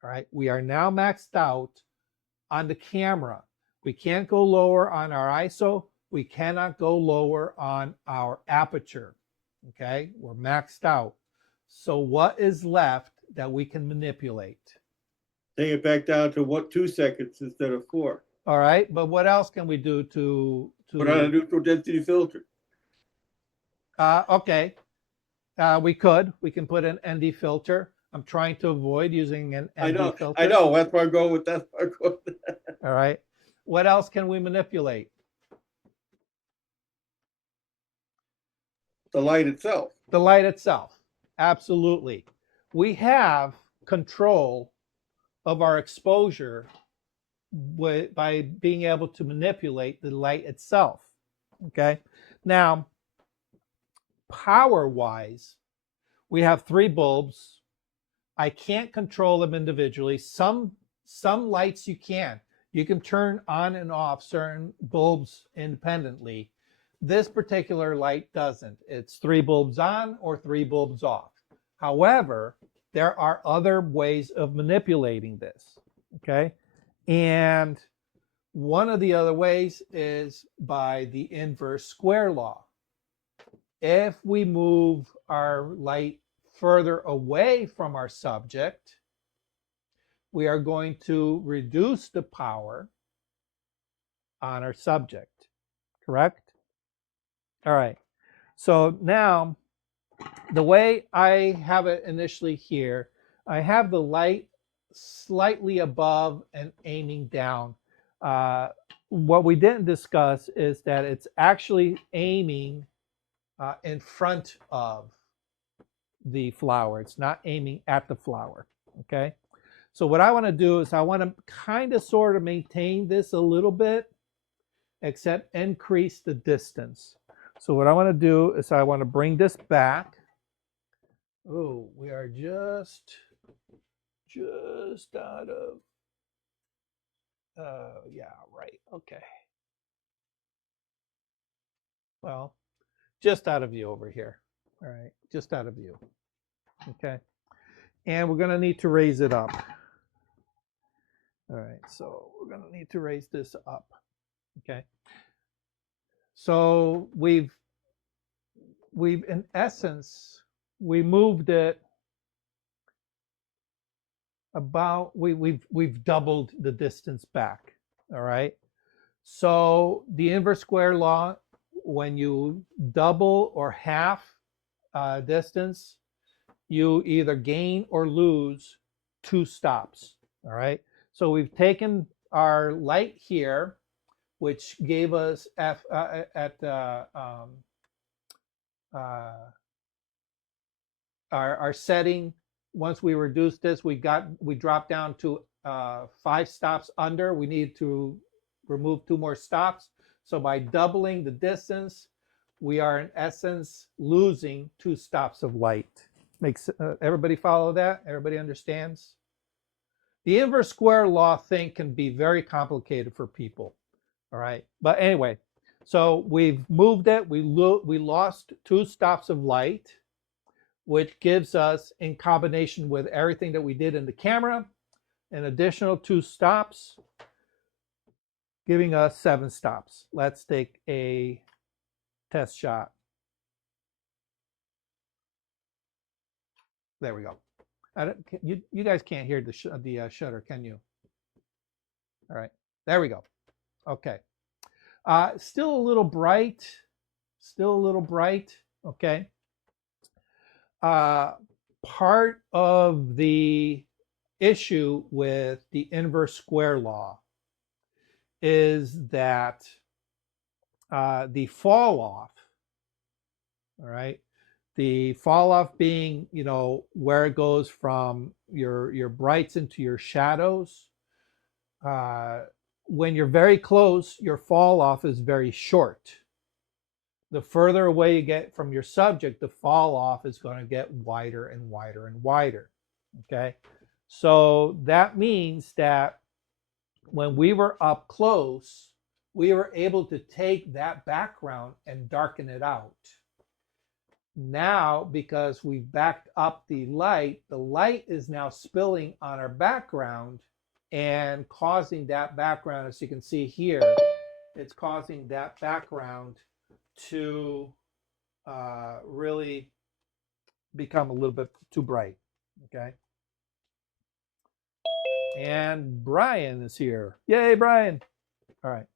All right, we are now maxed out on the camera. We can't go lower on our ISO. We cannot go lower on our aperture. Okay, we're maxed out. So what is left that we can manipulate? Take it back down to 2 seconds instead of 4. All right, but what else can we do to Put on a neutral density filter. Okay, we can put an ND filter. I'm trying to avoid using an ND filter. I know. That's why I'm going with that. All right. What else can we manipulate? The light itself. The light itself. Absolutely. We have control of our exposure by being able to manipulate the light itself. Okay. Now, power-wise, we have 3 bulbs. I can't control them individually. Some lights you can. You can turn on and off certain bulbs independently. This particular light doesn't. It's 3 bulbs on or 3 bulbs off. However, there are other ways of manipulating this, okay? And one of the other ways is by the inverse square law. If we move our light further away from our subject, we are going to reduce the power on our subject, correct? All right, so now the way I have it initially here, I have the light slightly above and aiming down. What we didn't discuss is that it's actually aiming in front of the flower. It's not aiming at the flower, okay? So what I want to do is I want to kind of sort of maintain this a little bit, except increase the distance. So what I want to do is I want to bring this back. Oh, we are just out of, yeah, right, okay. Well, just out of view over here. All right, just out of view. Okay. And we're going to need to raise it up. All right, so we're going to need to raise this up. Okay. So we've in essence, we moved it about, we've doubled the distance back. All right. So the inverse square law, when you double or half distance, you either gain or lose 2 stops. All right. So we've taken our light here, which gave us our setting. Once we reduced this, we dropped down to 5 stops under. We need to remove 2 more stops. So by doubling the distance, we are in essence losing 2 stops of light. Makes everybody follow that? Everybody understands? The inverse square law thing can be very complicated for people. All right. But anyway, so we've moved it. We lost 2 stops of light, which gives us, in combination with everything that we did in the camera, an additional 2 stops, giving us 7 stops. Let's take a test shot. There we go. You guys can't hear the shutter, can you? All right, there we go. Okay. Still a little bright. Still a little bright. Okay. Part of the issue with the inverse square law is that the fall off, all right, the fall off being, you know, where it goes from your brights into your shadows. When you're very close, your fall off is very short. The further away you get from your subject, the fall off is going to get wider and wider and wider. Okay. So that means that when we were up close, we were able to take that background and darken it out. Now, because we've backed up the light is now spilling on our background and causing that background, as you can see here, it's causing that background to really become a little bit too bright. Okay. And Brian is here. Yay, Brian. All right.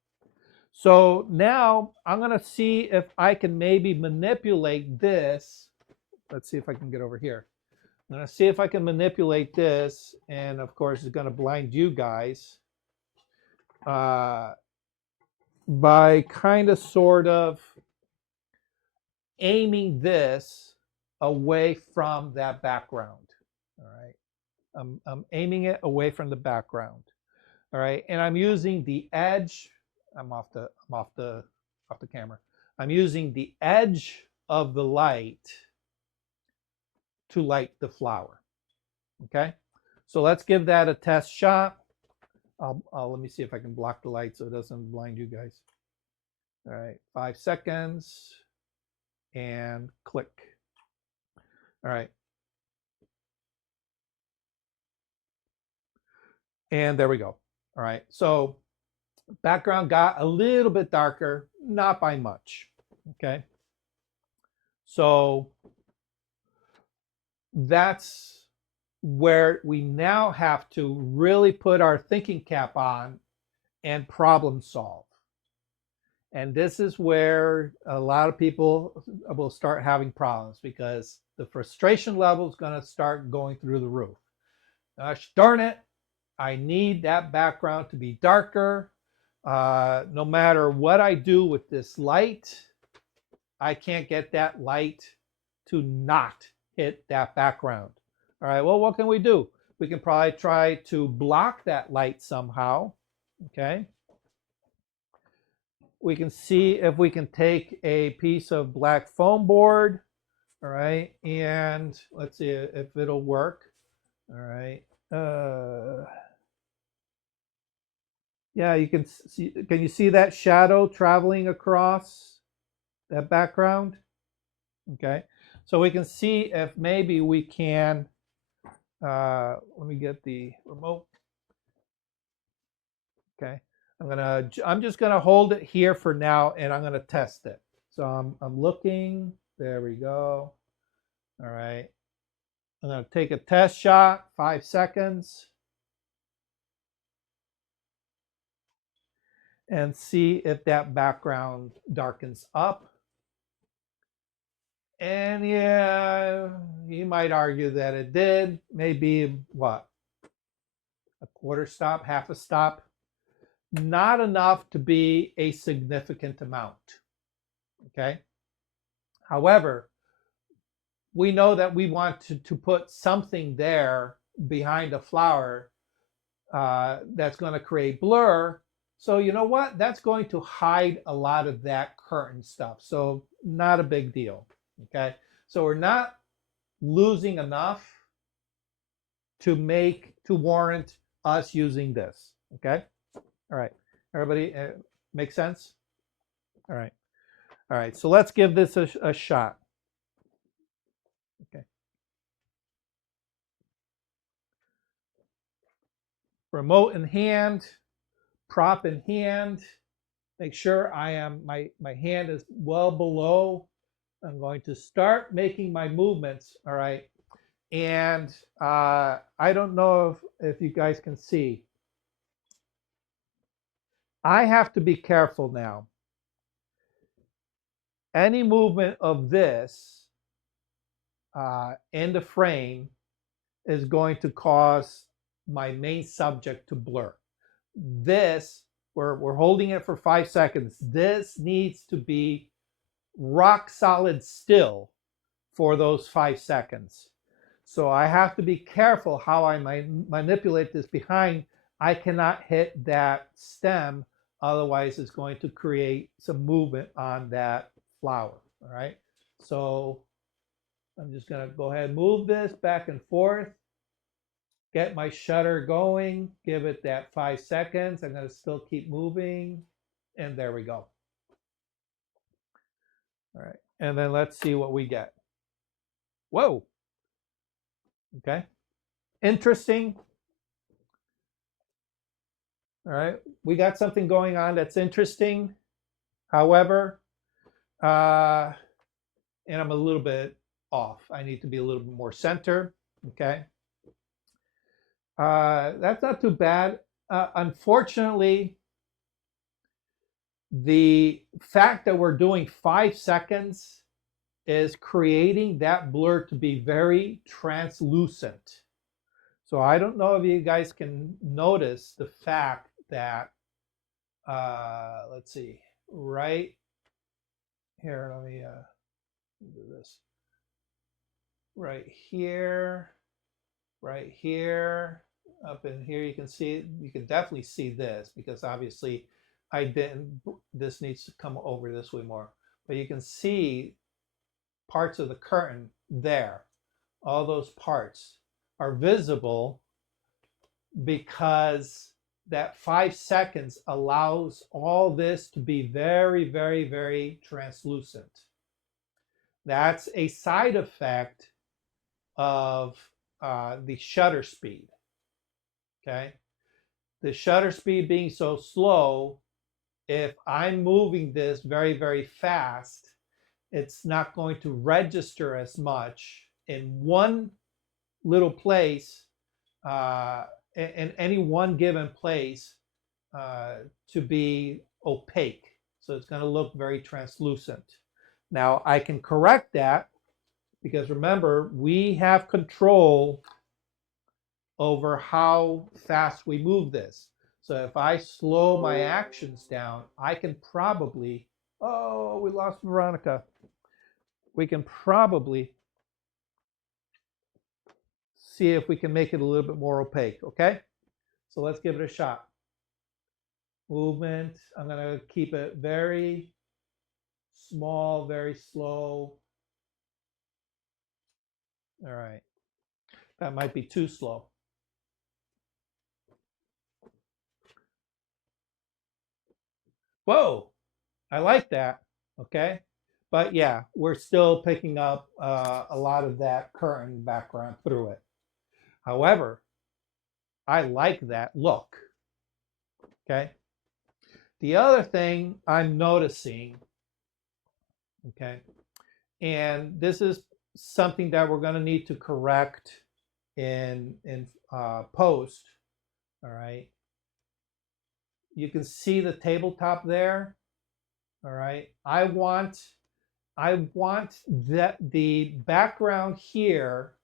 So now I'm going to see if I can maybe manipulate this. Let's see if I can get over here. I'm going to see if I can manipulate this. And of course, it's going to blind you guys by kind of sort of aiming this away from that background. All right. I'm aiming it away from the background. All right. And I'm using the edge. I'm off the camera. I'm using the edge of the light to light the flower. Okay. So let's give that a test shot. Let me see if I can block the light so it doesn't blind you guys. All right. 5 seconds and click. All right. And there we go. All right. So background got a little bit darker, not by much. Okay. So that's where we now have to really put our thinking cap on and problem solve. And this is where a lot of people will start having problems because the frustration level is going to start going through the roof. Gosh darn it, I need that background to be darker. No matter what I do with this light, I can't get that light to not hit that background. All right, well, what can we do? We can probably try to block that light somehow, okay? We can see if we can take a piece of black foam board, all right, and let's see if it'll work, all right. Yeah, you can see, can you see that shadow traveling across that background? Okay, so we can see if maybe we can, let me get the remote. Okay, I'm just gonna hold it here for now and I'm gonna test it. So I'm looking, there we go. All right, I'm gonna take a test shot, 5 seconds. And see if that background darkens up. And yeah, you might argue that it did. Maybe what? A quarter stop, half a stop. Not enough to be a significant amount. Okay. However, we know that we want to put something there behind a flower that's going to create blur. So you know what? That's going to hide a lot of that curtain stuff. So not a big deal. Okay. So we're not losing enough to warrant us using this. Okay. All right. Everybody, make sense? All right. All right. So let's give this a shot. Okay. Remote in hand, prop in hand. Make sure my hand is well below. I'm going to start making my movements. All right. And I don't know if you guys can see. I have to be careful now. Any movement of this in the frame is going to cause my main subject to blur. This, we're holding it for 5 seconds. This needs to be rock solid still for those 5 seconds. So I have to be careful how I manipulate this behind. I cannot hit that stem, otherwise it's going to create some movement on that flower, all right? So I'm just gonna go ahead and move this back and forth, get my shutter going, give it that 5 seconds. I'm gonna still keep moving, and there we go. All right, and then let's see what we get. Whoa, okay, interesting. All right, we got something going on that's interesting. However, and I'm a little bit off. I need to be a little bit more center. Okay, that's not too bad. Unfortunately, the fact that we're doing 5 seconds is creating that blur to be very translucent. So I don't know if you guys can notice the fact that, let's see, right here, let me do this. Right here, up in here, you can see, you can definitely see this because obviously I didn't, this needs to come over this way more, but you can see parts of the curtain there. All those parts are visible because that 5 seconds allows all this to be very, very, very translucent. That's a side effect of the shutter speed. Okay, the shutter speed being so slow, if I'm moving this very, very fast, it's not going to register as much in one little place, in any one given place, to be opaque. So it's going to look very translucent. Now I can correct that because remember, we have control over how fast we move this. So if I slow my actions down, I can probably, oh, we lost Veronica. We can probably see if we can make it a little bit more opaque, okay? So let's give it a shot. Movement, I'm gonna keep it very small, very slow. All right, that might be too slow. Whoa, I like that, okay? But yeah, we're still picking up a lot of that curtain background through it. However, I like that look, okay? The other thing I'm noticing, okay, and this is something that we're going to need to correct in post, all right? You can see the tabletop there, all right? I want that the background here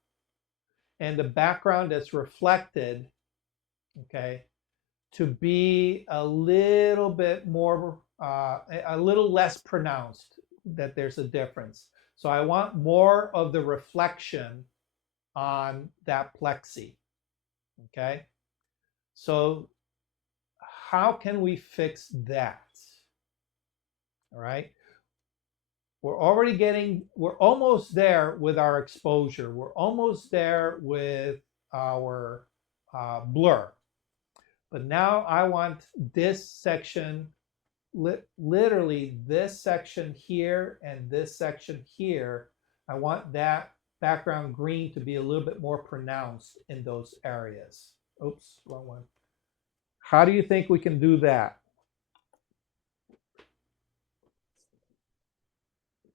and the background that's reflected, okay, to be a little bit more, a little less pronounced, that there's a difference. So I want more of the reflection on that plexi, okay? So how can we fix that? All right. We're almost there with our exposure. We're almost there with our blur. But now I want this section, literally this section here and this section here, I want that background green to be a little bit more pronounced in those areas. Oops, wrong one. How do you think we can do that?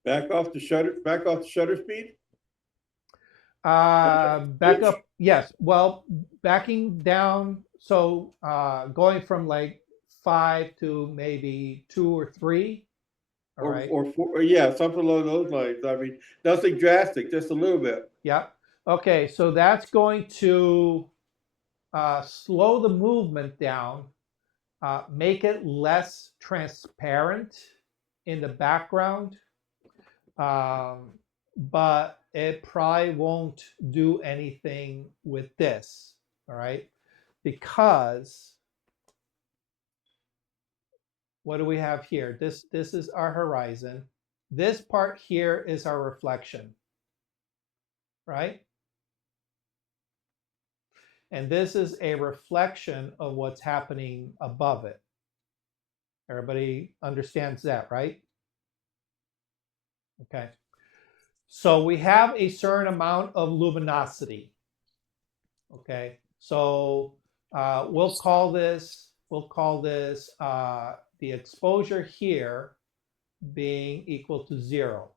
Back off the shutter speed. Back up, yes. Well, backing down, so going from like 5 to maybe 2 or 3. All right. Or four, or yeah, something along those lines. I mean, nothing drastic, just a little bit. Yeah. Okay, so that's going to slow the movement down, make it less transparent in the background, but it probably won't do anything with this, all right? Because what do we have here? This is our horizon. This part here is our reflection, right? And this is a reflection of what's happening above it. Everybody understands that, right? Okay. So we have a certain amount of luminosity. Okay. So we'll call this the exposure here being equal to 0.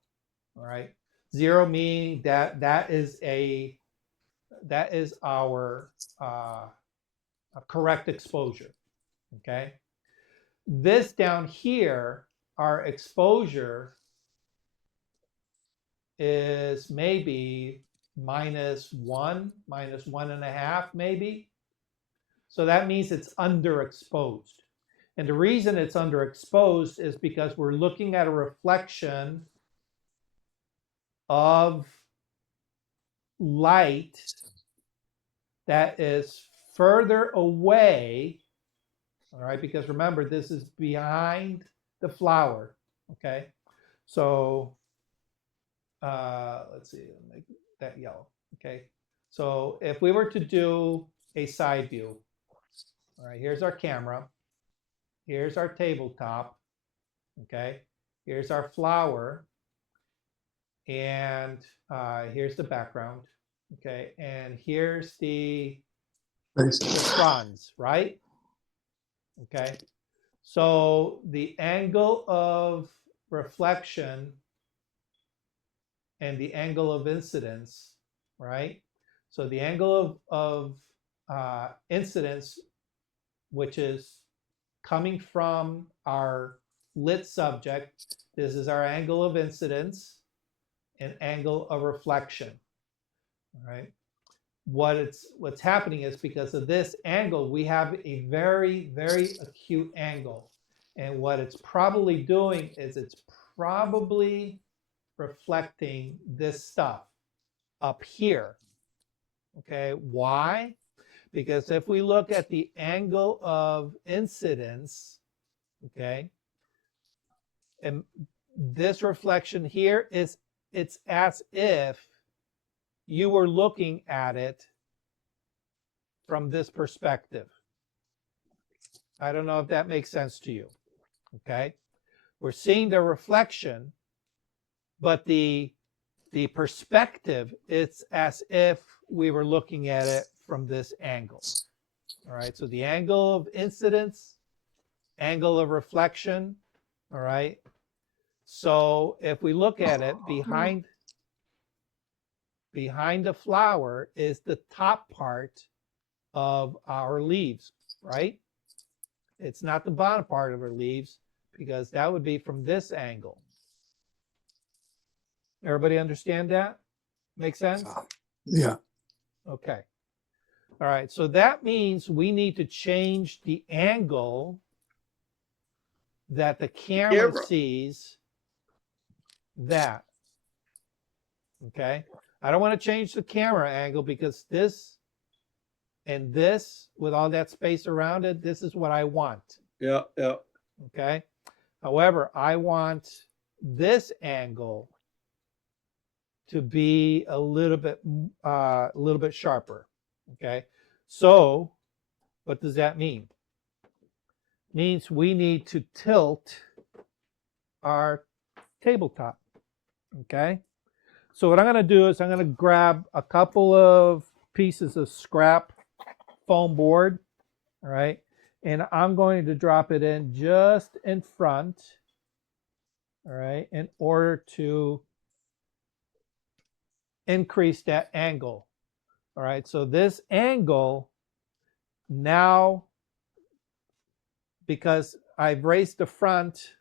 All right. 0 meaning that is our correct exposure. Okay. This down here, our exposure is maybe -1, -1.5 maybe. So that means it's underexposed. And the reason it's underexposed is because we're looking at a reflection of light that is further away, all right, because remember, this is behind the flower, okay? So let's see, make that yellow, okay? So if we were to do a side view, all right, here's our camera, here's our tabletop, okay? Here's our flower, and here's the background, okay? And here's the fronds, right? Okay, so the angle of reflection and the angle of incidence, right? So the angle of incidence, which is coming from our lit subject, this is our angle of incidence and angle of reflection, all right? What's happening is because of this angle, we have a very, very acute angle. And what it's probably doing is it's probably reflecting this stuff up here, Okay, why? Because if we look at the angle of incidence, okay, and this reflection here is, it's as if you were looking at it from this perspective. I don't know if that makes sense to you. Okay, we're seeing the reflection, but the perspective, it's as if we were looking at it from this angle. All right, so the angle of incidence, angle of reflection. All right, so if we look at it, behind the flower is the top part of our leaves, right? It's not the bottom part of our leaves, because that would be from this angle. Everybody understand that? Make sense? Yeah. Okay. All right, so that means we need to change the angle that the camera Camera. sees that. Okay, I don't want to change the camera angle, because this and this, with all that space around it, this is what I want. Yeah, yeah. Okay, however, I want this angle to be a little bit sharper. Okay, so what does that mean? Means we need to tilt our tabletop. Okay, so what I'm going to do is I'm going to grab a couple of pieces of scrap foam board, all right, and I'm going to drop it in just in front, all right, in order to increase that angle. All right, so this angle now, because I've raised the front,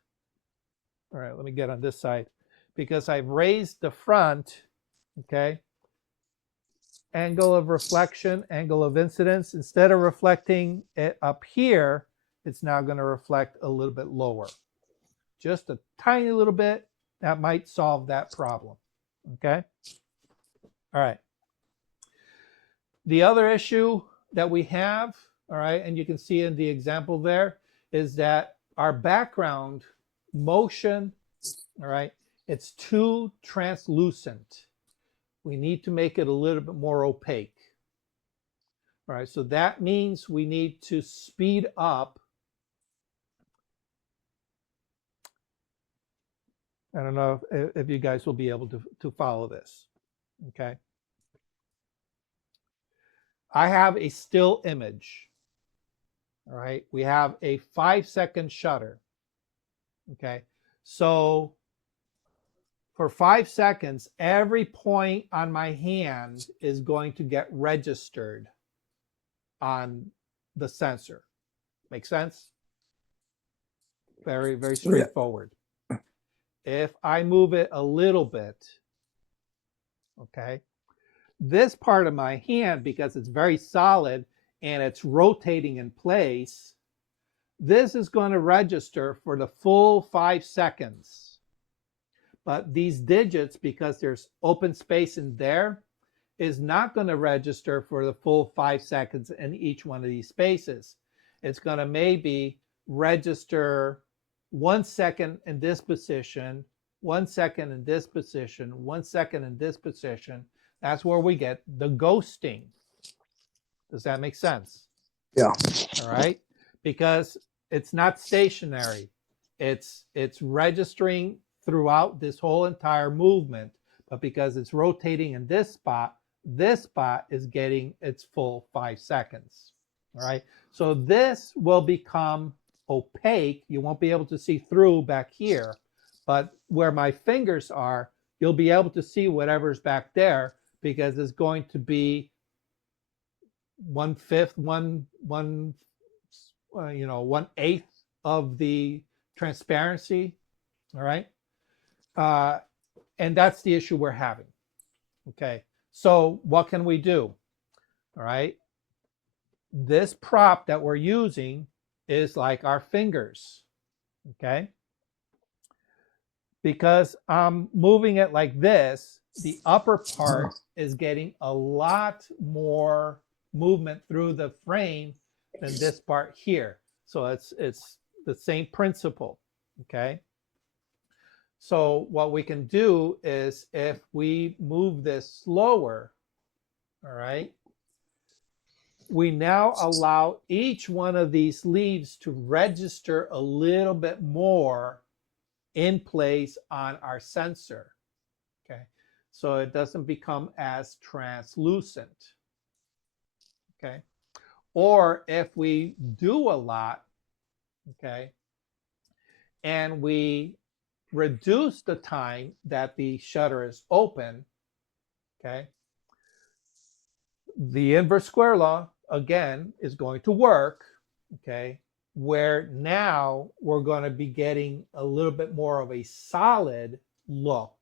all right, let me get on this side, because I've raised the front, okay, angle of reflection, angle of incidence, instead of reflecting it up here, it's now going to reflect a little bit lower. Just a tiny little bit, that might solve that problem. Okay? All right. The other issue that we have, all right, and you can see in the example there, is that our background motion, all right, it's too translucent. We need to make it a little bit more opaque. All right, so that means we need to speed up. I don't know if you guys will be able to follow this. Okay. I have a still image. All right, we have a 5-second shutter. Okay, so for 5 seconds, every point on my hand is going to get registered on the sensor. Make sense? Very, very straightforward. If I move it a little bit, okay, this part of my hand, because it's very solid and it's rotating in place, this is going to register for the full 5 seconds. But these digits, because there's open space in there, is not going to register for the full 5 seconds in each one of these spaces. It's going to maybe register 1 second in this position, 1 second in this position, 1 second in this position. That's where we get the ghosting. Does that make sense? Yeah. All right. Because it's not stationary. It's registering throughout this whole entire movement, but because it's rotating in this spot is getting its full 5 seconds. All right. So this will become opaque. You won't be able to see through back here, but where my fingers are, you'll be able to see whatever's back there, because it's going to be 1/8 of the transparency. All right. And that's the issue we're having. Okay. So what can we do? All right. This prop that we're using is like our fingers. Okay. because I'm moving it like this, the upper part is getting a lot more movement through the frame than this part here. So it's the same principle, okay? So what we can do is if we move this slower, all right, we now allow each one of these leaves to register a little bit more in place on our sensor, okay? So it doesn't become as translucent, okay? Or if we do a lot, okay, and we reduce the time that the shutter is open, okay, the inverse square law, again, is going to work, okay, where now we're going to be getting a little bit more of a solid look.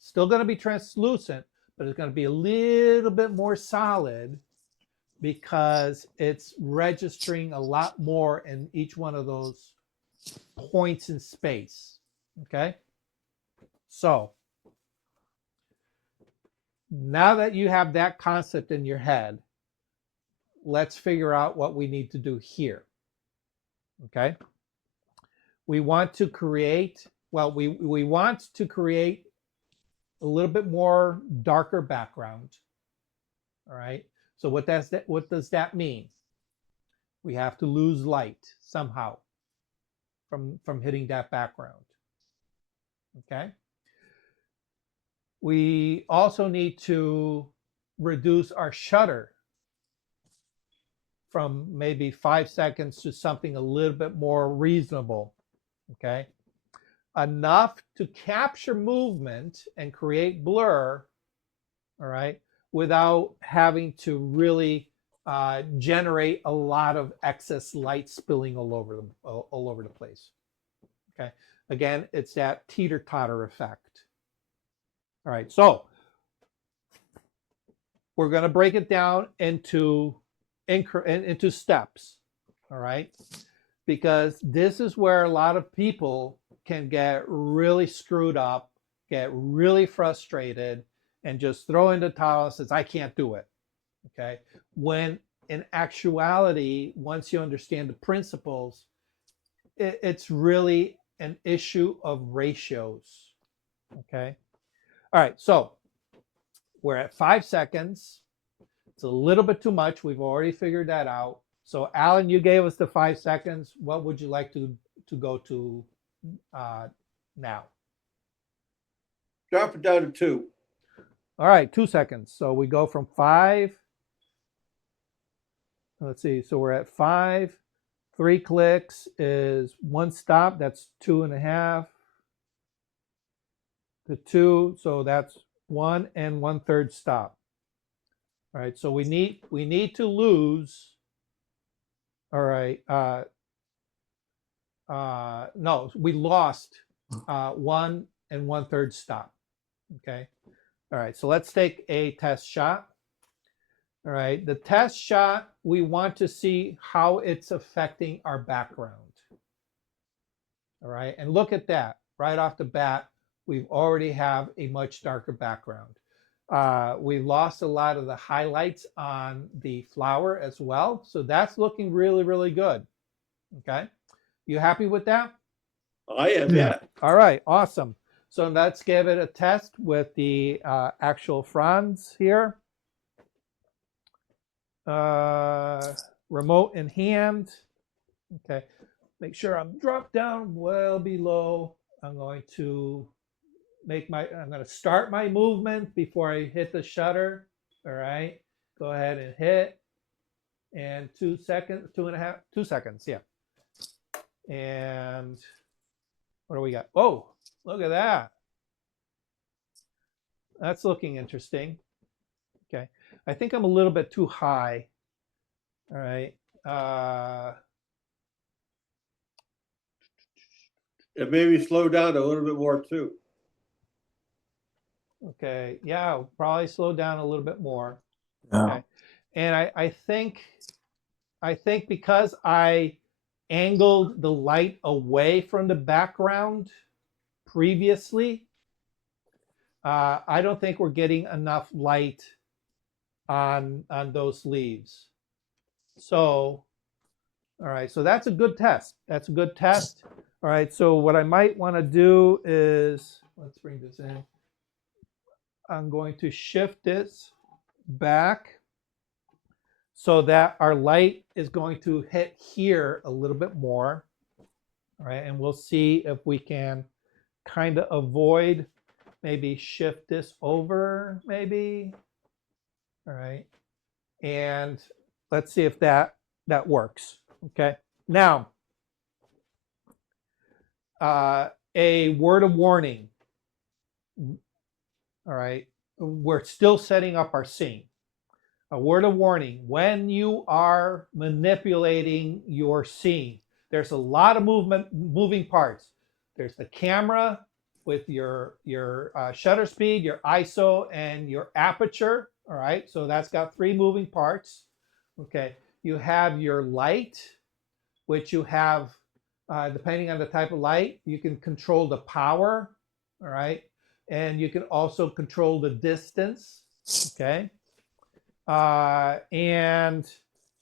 Still going to be translucent, but it's going to be a little bit more solid because it's registering a lot more in each one of those points in space, okay? So now that you have that concept in your head, let's figure out what we need to do here, okay? We want to create, well, we want to create a little bit more darker background, all right? So what does that mean? We have to lose light somehow from hitting that background, okay? We also need to reduce our shutter from maybe 5 seconds to something a little bit more reasonable, okay? Enough to capture movement and create blur, all right, without having to really generate a lot of excess light spilling all over the place, okay? Again, it's that teeter-totter effect. All right, so we're going to break it down into steps, all right? Because this is where a lot of people can get really screwed up, get really frustrated, and just throw in the towel and says, I can't do it, okay? When in actuality, once you understand the principles, it's really an issue of ratios, okay? All right, so we're at 5 seconds. It's a little bit too much. We've already figured that out. So Alan, you gave us the 5 seconds. What would you like to go to now? Drop it down to 2. All right, 2 seconds. So we go from 5. Let's see. So we're at 5. 3 clicks is 1 stop. That's 2.5 to 2. So that's 1 1/3 stop. All right. So we need to lose. All right. No, we lost 1 1/3 stop. Okay. All right. So let's take a test shot. All right. The test shot, we want to see how it's affecting our background. All right. And look at that. Right off the bat, we already have a much darker background. We've lost a lot of the highlights on the flower as well. So that's looking really, really good. Okay. You happy with that? I am, yeah. All right, awesome. So let's give it a test with the actual fronds here. Remote in hand. Okay, make sure I'm dropped down well below. I'm going to start my movement before I hit the shutter. All right, go ahead and hit. And 2 seconds, 2 seconds, yeah. And what do we got? Oh, look at that. That's looking interesting. Okay. I think I'm a little bit too high. All right. And maybe slow down a little bit more too. Okay. Yeah, I'll probably slow down a little bit more. Yeah. Okay. And I think because I angled the light away from the background previously, I don't think we're getting enough light on those leaves. So, all right, so that's a good test. That's a good test. All right, so what I might want to do is, let's bring this in. I'm going to shift this back so that our light is going to hit here a little bit more. All right, and we'll see if we can kind of avoid, maybe shift this over, maybe. All right, and let's see if that works. Okay, now a word of warning. All right, we're still setting up our scene. A word of warning: when you are manipulating your scene, there's a lot of moving parts. There's the camera with your shutter speed, your ISO, and your aperture. All right, so that's got 3 moving parts. Okay, you have your light, which you have, depending on the type of light, you can control the power. All right, and you can also control the distance. Okay. And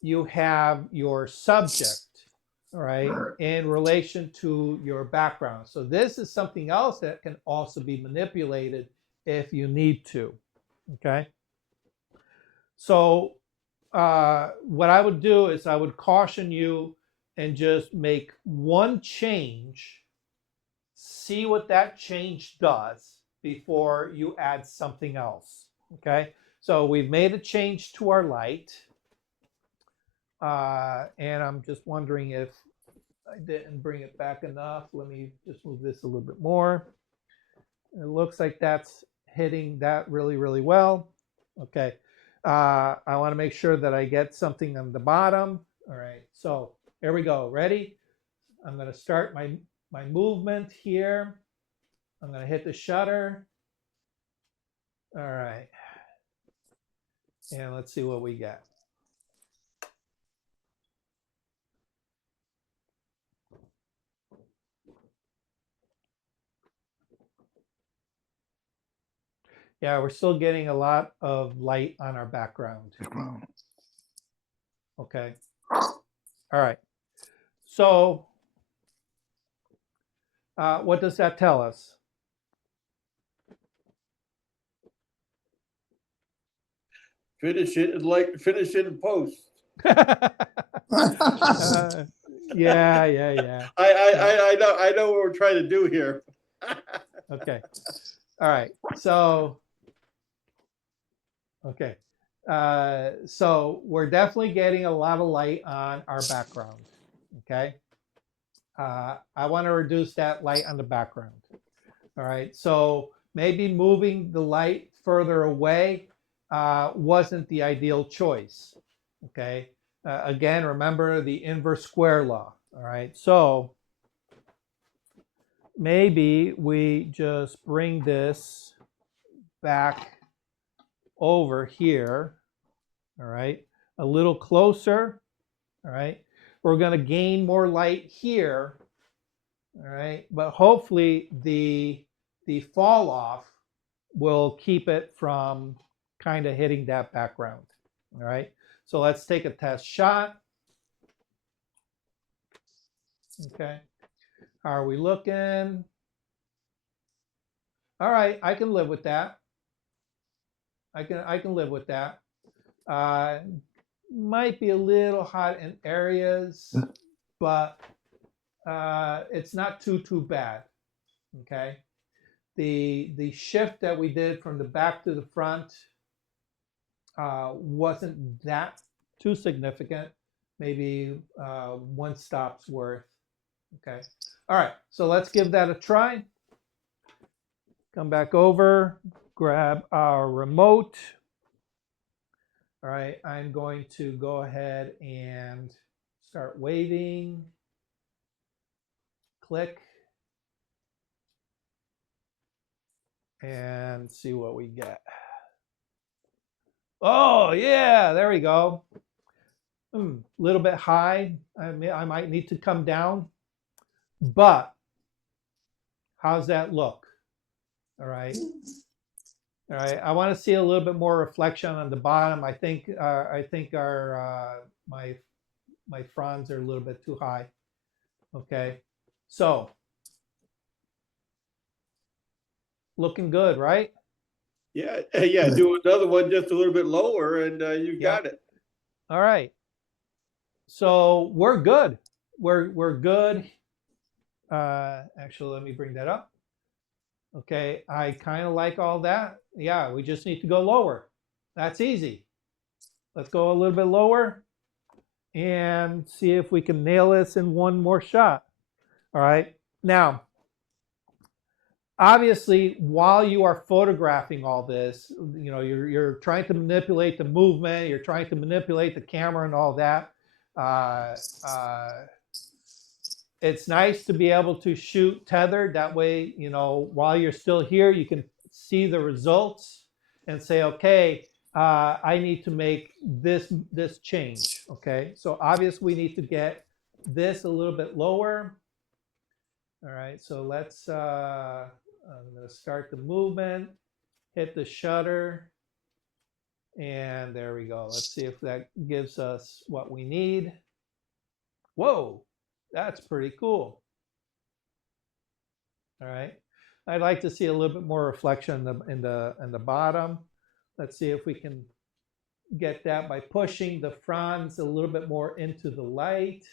you have your subject, all right, in relation to your background. So this is something else that can also be manipulated if you need to, okay? So what I would do is I would caution you and just make one change, see what that change does before you add something else, okay? So we've made a change to our light. And I'm just wondering if I didn't bring it back enough. Let me just move this a little bit more. It looks like that's hitting that really, really well. Okay. I want to make sure that I get something on the bottom. All right. So here we go. Ready? I'm going to start my movement here. I'm going to hit the shutter. All right. And let's see what we get. Yeah, we're still getting a lot of light on our background. Okay. All right. So what does that tell us? Finish it in post. Yeah. I know what we're trying to do here. Okay. All right. So, okay. So we're definitely getting a lot of light on our background. Okay. I want to reduce that light on the background. All right. So maybe moving the light further away wasn't the ideal choice. Okay. Again, remember the inverse square law. All right. So maybe we just bring this back over here. All right. A little closer. All right. We're going to gain more light here. All right. But hopefully the fall off will keep it from kind of hitting that background. All right. So let's take a test shot. Okay. How are we looking? All right. I can live with that. I can live with that. Might be a little hot in areas, but it's not too bad. Okay. The shift that we did from the back to the front wasn't that too significant. Maybe 1 stop's worth. Okay. All right. So let's give that a try. Come back over, grab our remote. All right. I'm going to go ahead and start waving. Click. And see what we get. Oh, yeah, there we go. A little bit high. I might need to come down. But How's that look? All right. All right. I want to see a little bit more reflection on the bottom. I think our my fronds are a little bit too high. Okay. So looking good, right? Yeah, yeah, do another one just a little bit lower and you got it. All right. So we're good. We're good. Actually, let me bring that up. Okay, I kind of like all that. Yeah, we just need to go lower. That's easy. Let's go a little bit lower and see if we can nail this in one more shot. All right. Now, obviously, while you are photographing all this, you know, you're trying to manipulate the movement, you're trying to manipulate the camera and all that. It's nice to be able to shoot tethered. That way, you know, while you're still here, you can see the results and say, okay, I need to make this change. Okay, so obviously we need to get this a little bit lower. All right, so let's, I'm gonna start the movement, hit the shutter, and there we go. Let's see if that gives us what we need. Whoa, that's pretty cool. All right, I'd like to see a little bit more reflection in the bottom. Let's see if we can get that by pushing the fronds a little bit more into the light.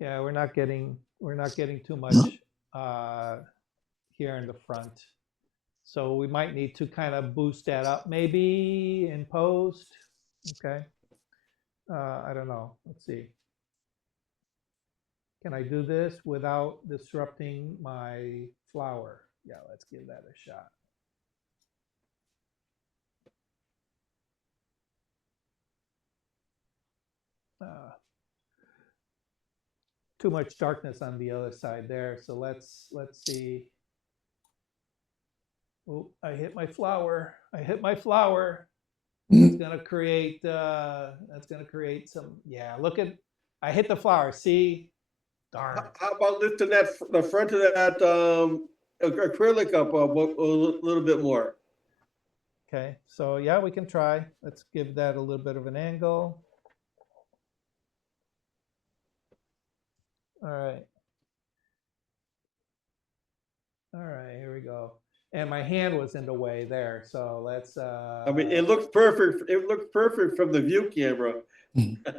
Yeah, we're not getting too much here in the front. So we might need to kind of boost that up maybe in post. Okay. I don't know. Let's see. Can I do this without disrupting my flower? Yeah, let's give that a shot. Too much darkness on the other side there. So let's see. Oh, I hit my flower. It's gonna create that's gonna create some, yeah, look at, I hit the flower. See? Darn it. How about lifting the front of that acrylic up a little bit more? Okay, so yeah, we can try. Let's give that a little bit of an angle. All right. All right, here we go. And my hand was in the way there, so let's I mean, it looks perfect. It looks perfect from the view camera.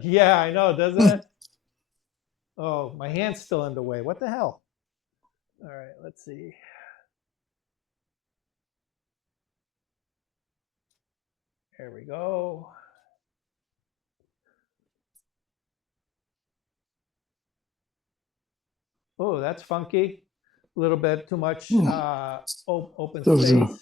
yeah, I know, doesn't it? Oh, my hand's still in the way. What the hell? All right, let's see. There we go. Oh, that's funky. A little bit too much open space.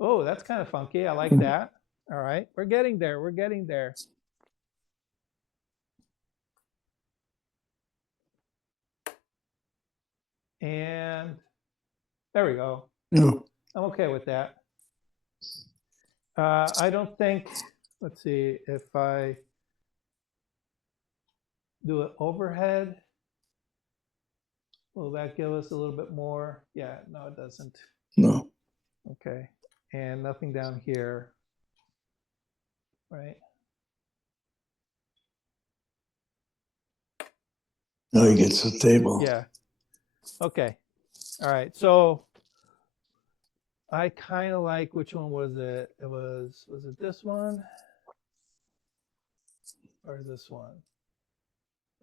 Oh, that's kind of funky. I like that. All right, we're getting there. We're getting there. And there we go. No. I'm okay with that. I don't think, let's see, if I do it overhead, will that give us a little bit more? Yeah, no, it doesn't. No. Okay, and nothing down here, right? No, you get to the table. Yeah. Okay. All right. So I kind of like, which one was it? Was it this one? Or this one?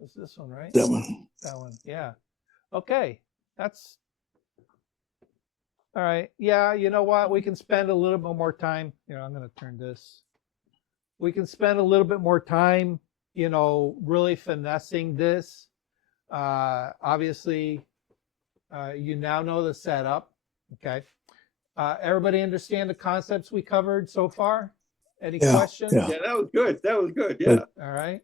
It's this one, right? That one. That one. Yeah. Okay. That's all right. Yeah, you know what? We can spend a little bit more time. You know, I'm going to turn this. We can spend a little bit more time, you know, really finessing this. Obviously, you now know the setup. Okay. Everybody understand the concepts we covered so far? Any Yeah, questions? yeah. Yeah, that was good. That was good. Yeah. All right.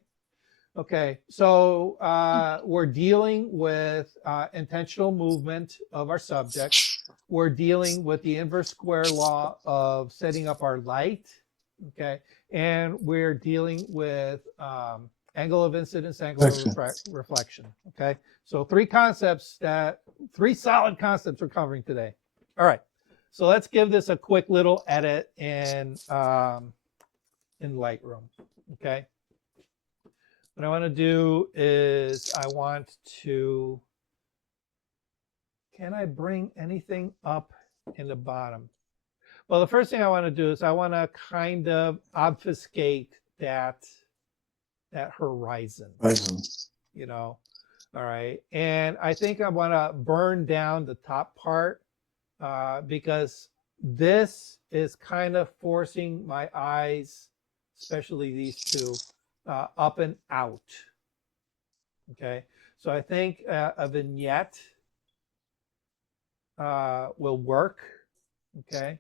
Okay, so we're dealing with intentional movement of our subject. We're dealing with the inverse square law of setting up our light. Okay, and we're dealing with angle of incidence, angle of reflection. Okay, so three solid concepts we're covering today. All right, so let's give this a quick little edit in Lightroom. Okay. What I want to do is can I bring anything up in the bottom? Well, the first thing I want to do is I want to kind of obfuscate that horizon, you know. All right. And I think I want to burn down the top part because this is kind of forcing my eyes, especially these two, up and out. Okay, so I think a vignette will work. Okay,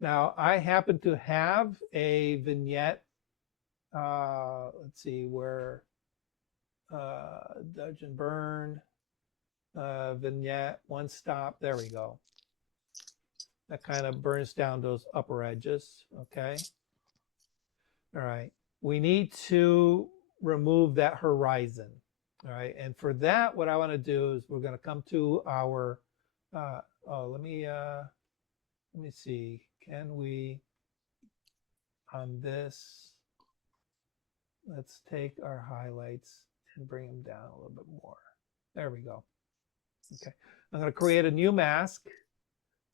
now I happen to have a vignette. Let's see where Dodge and Burn vignette, one stop. There we go. That kind of burns down those upper edges. Okay. All right. We need to remove that horizon. All right. And for that, what I want to do is we're going to come to our, let me see. Can we, on this, let's take our highlights and bring them down a little bit more. There we go. Okay. I'm going to create a new mask.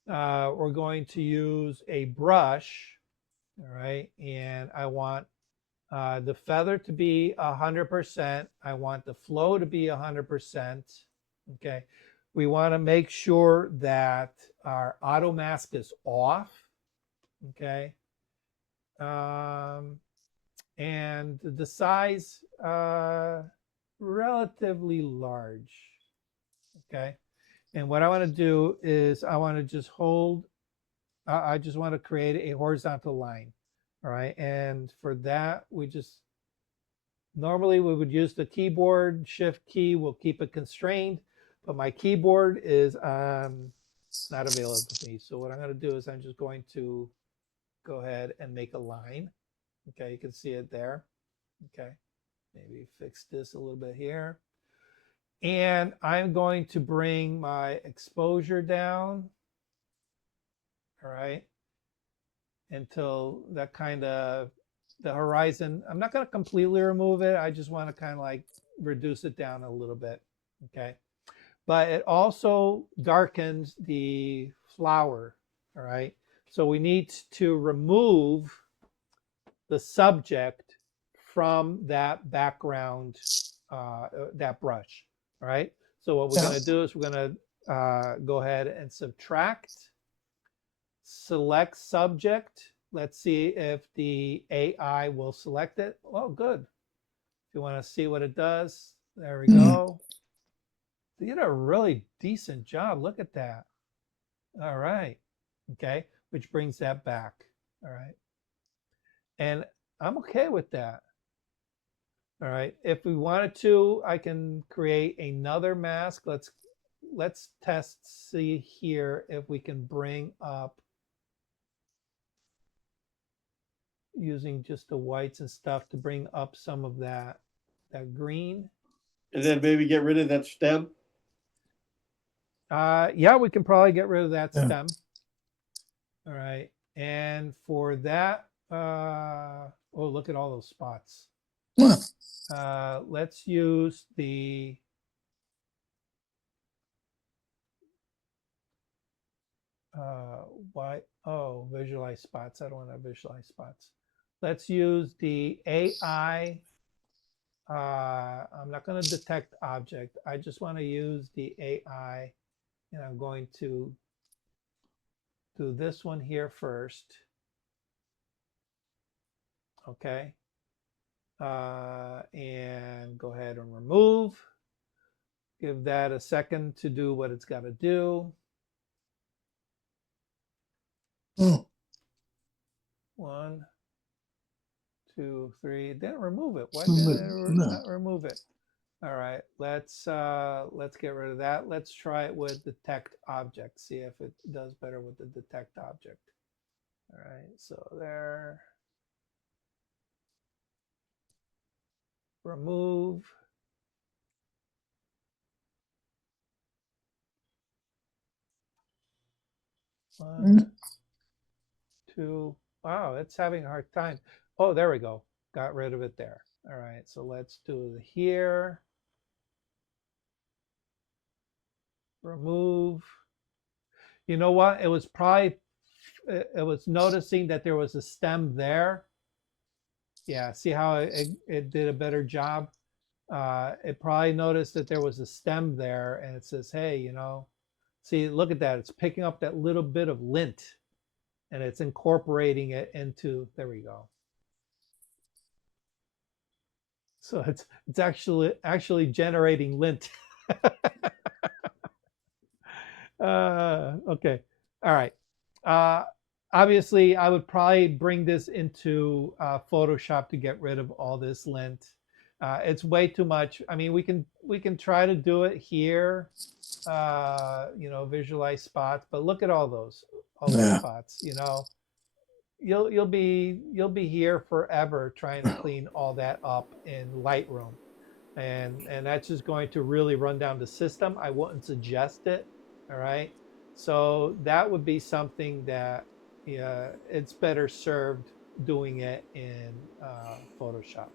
We're going to use a brush. All right. And I want the feather to be 100%. I want the flow to be 100%. Okay. We want to make sure that our auto mask is off. Okay. And the size, relatively large. Okay. And what I want to do is I want to just hold, I just want to create a horizontal line. All right. And for that, normally we would use the keyboard shift key. We'll keep it constrained, but my keyboard is not available to me. So what I'm going to do is I'm just going to go ahead and make a line. Okay. You can see it there. Okay. Maybe fix this a little bit here. And I'm going to bring my exposure down. All right. Until that kind of the horizon. I'm not going to completely remove it. I just want to kind of like reduce it down a little bit. Okay. But it also darkens the flower. All right. So we need to remove the subject from that background, that brush. All right. So what we're going to do is we're going to go ahead and subtract, select subject. Let's see if the AI will select it. Oh, good. If you want to see what it does, there we go. They did a really decent job. Look at that. All right. Okay. Which brings that back. All right. And I'm okay with that. All right. If we wanted to, I can create another mask. Let's see here if we can bring up using just the whites and stuff to bring up some of that green. And then maybe get rid of that stem. Yeah, we can probably get rid of that stem. All right. And for that, oh, look at all those spots. Let's use the visualize spots. I don't want to visualize spots. Let's use the AI. I'm not going to detect object. I just want to use the AI, and I'm going to do this one here first. Okay. And go ahead and remove. Give that a second to do what it's got to do. One, 2, 3. It didn't remove it. Why Mm, didn't it no. not remove it? All right, let's get rid of that. Let's try it with detect object. See if it does better with the detect object. All right, so there. Remove. One, 2. Wow, it's having a hard time. Oh, there we go. Got rid of it there. All right, so let's do the here. Remove. You know what? It was probably, it was noticing that there was a stem there. Yeah, see how it did a better job? It probably noticed that there was a stem there and it says, hey, see, look at that. It's picking up that little bit of lint and it's incorporating it into, there we go. So it's actually generating lint. Okay. All right. Uh, Obviously, I would probably bring this into Photoshop to get rid of all this lint. It's way too much. I mean, we can try to do it here, visualize spots, but look at all those Yeah. spots. You'll be here forever trying to clean all that up in Lightroom, and that's just going to really run down the system. I wouldn't suggest it. All right, so that would be something that, yeah, it's better served doing it in Photoshop.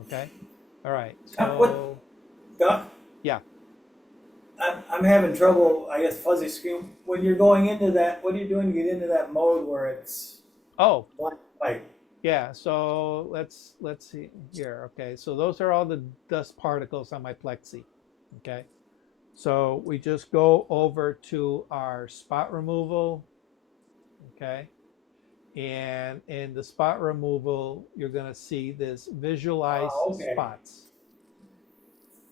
Okay, all right. So Doc, yeah. I'm having trouble, I guess, fuzzy screen. When you're going into that, what are you doing to get into that mode where it's Oh, black and white? yeah. So let's see here. Okay, so those are all the dust particles on my plexi. Okay, so we just go over to our spot removal. Okay, and in the spot removal, you're going to see this visualize Oh, okay. spots.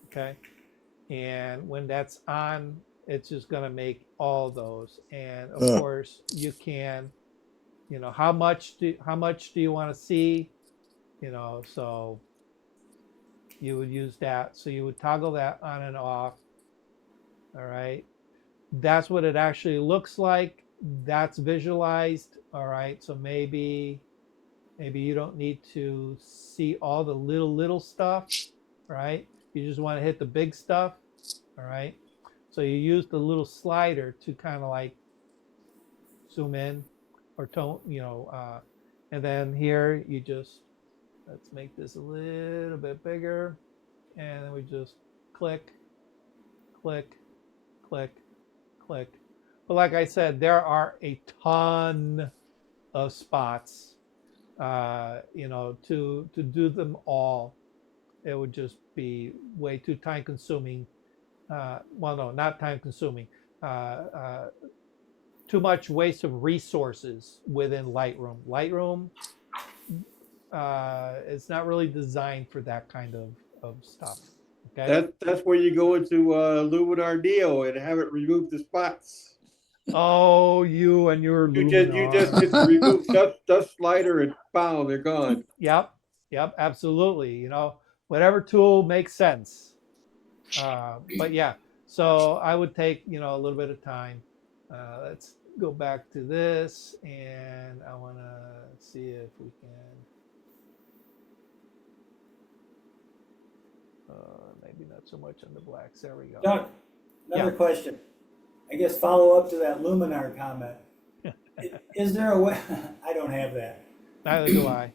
Okay, and when that's on, it's just going to make all those. And of course, you can, how much do you want to see? So you would use that. So you would toggle that on and off. All right, that's what it actually looks like. That's visualized. All right, so maybe you don't need to see all the little stuff, right? You just want to hit the big stuff. All right, so you use the little slider to kind of like zoom in or tone, and then here you just, let's make this a little bit bigger, and then we just click, click, click, click. But like I said, there are a ton of spots. To do them all, it would just be way too time consuming. Well, no, not time consuming. Too much waste of resources within Lightroom. Lightroom is not really designed for that kind of stuff. Okay. That's where you go into Luminar Neo and have it remove the spots. Oh, you and your You Luminar. just hit the remove dust slider and bam, they're gone. Yep, absolutely. Whatever tool makes sense. But yeah, so I would take a little bit of time. Let's go back to this, and I want to see if we can. Maybe not so much on the blacks. There we go. Doc, another question. I guess follow up to that Luminar comment. Is there a way? I don't have that. Neither do I.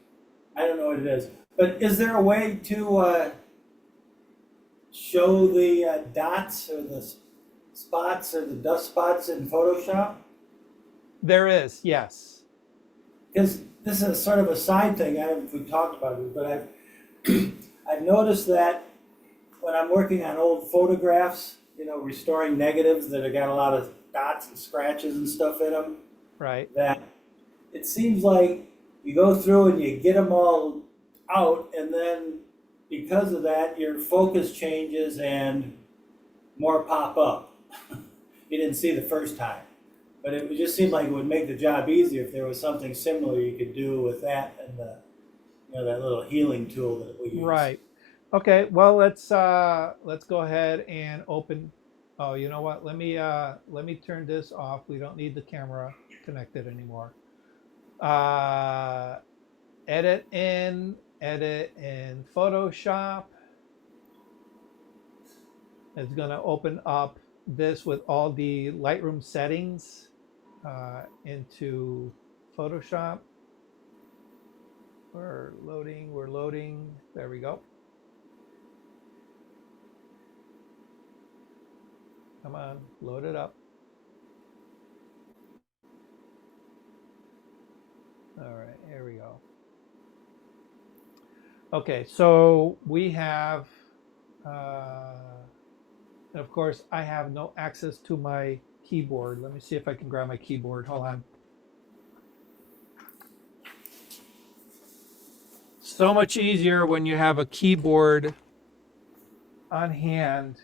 I don't know what it is. But is there a way to show the dots or the spots or the dust spots in Photoshop? There is, yes. Because this is sort of a side thing. I haven't we talked about it, but I've noticed that when I'm working on old photographs, restoring negatives that have got a lot of dots and scratches and stuff in them, Right. that it seems like you go through and you get them all out, and then because of that, your focus changes and more pop up. You didn't see the first time. But it just seemed like it would make the job easier if there was something similar you could do with that and that little healing tool that we use. Right. Okay. Well, let's go ahead and open. Oh, you know what? Let me turn this off. We don't need the camera connected anymore. Uh, edit in Photoshop. It's going to open up this with all the Lightroom settings into Photoshop. We're loading. There we go. Come on, load it up. All right, here we go. Okay, so we have, and of course, I have no access to my keyboard. Let me see if I can grab my keyboard. Hold on. So much easier when you have a keyboard on hand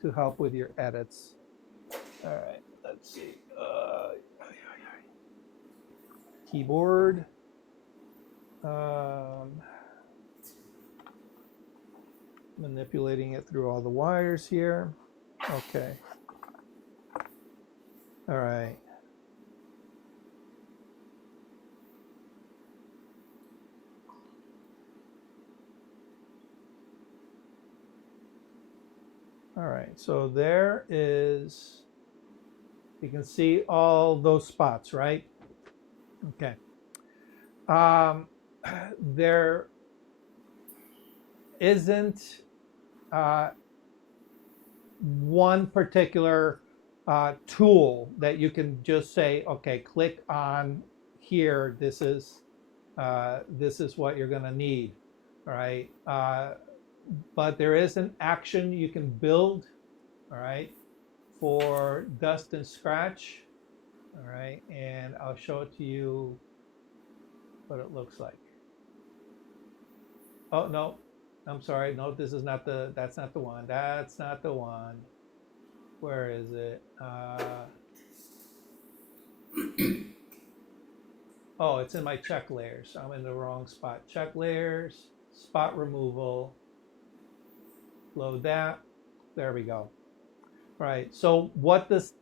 to help with your edits. All right, let's see. Keyboard. Manipulating it through all the wires here. Okay. All right. All right, so there is, you can see all those spots, right? Okay. There isn't one particular tool that you can just say, okay, click on here. This is what you're going to need, all right? But there is an action you can build, all right, for dust and scratch, all right, and I'll show it to you what it looks like. Oh no, I'm sorry, no, this is not the, that's not the one, that's not the one. Where is it? Oh, it's in my check layers. I'm in the wrong spot. Check layers, spot removal. Load that. There we go. All right. So what is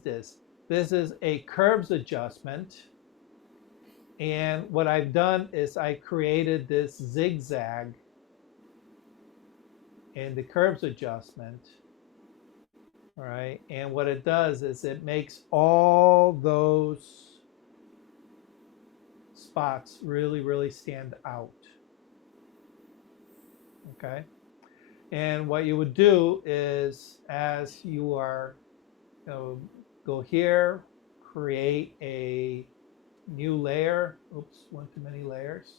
this? This is a curves adjustment. And what I've done is I created this zigzag in the curves adjustment. All right. And what it does is it makes all those spots really, really stand out. Okay. And what you would do is, as you are, go here, create a new layer. Oops, one too many layers.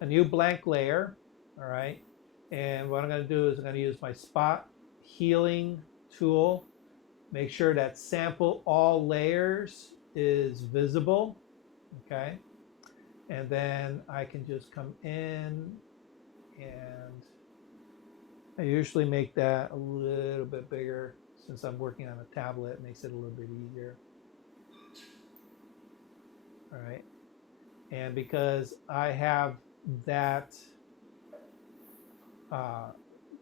A new blank layer. All right. And what I'm going to do is I'm going to use my spot healing tool. Make sure that sample all layers is visible. Okay. And then I can just come in, and I usually make that a little bit bigger. Since I'm working on a tablet, it makes it a little bit easier. All right. And because I have that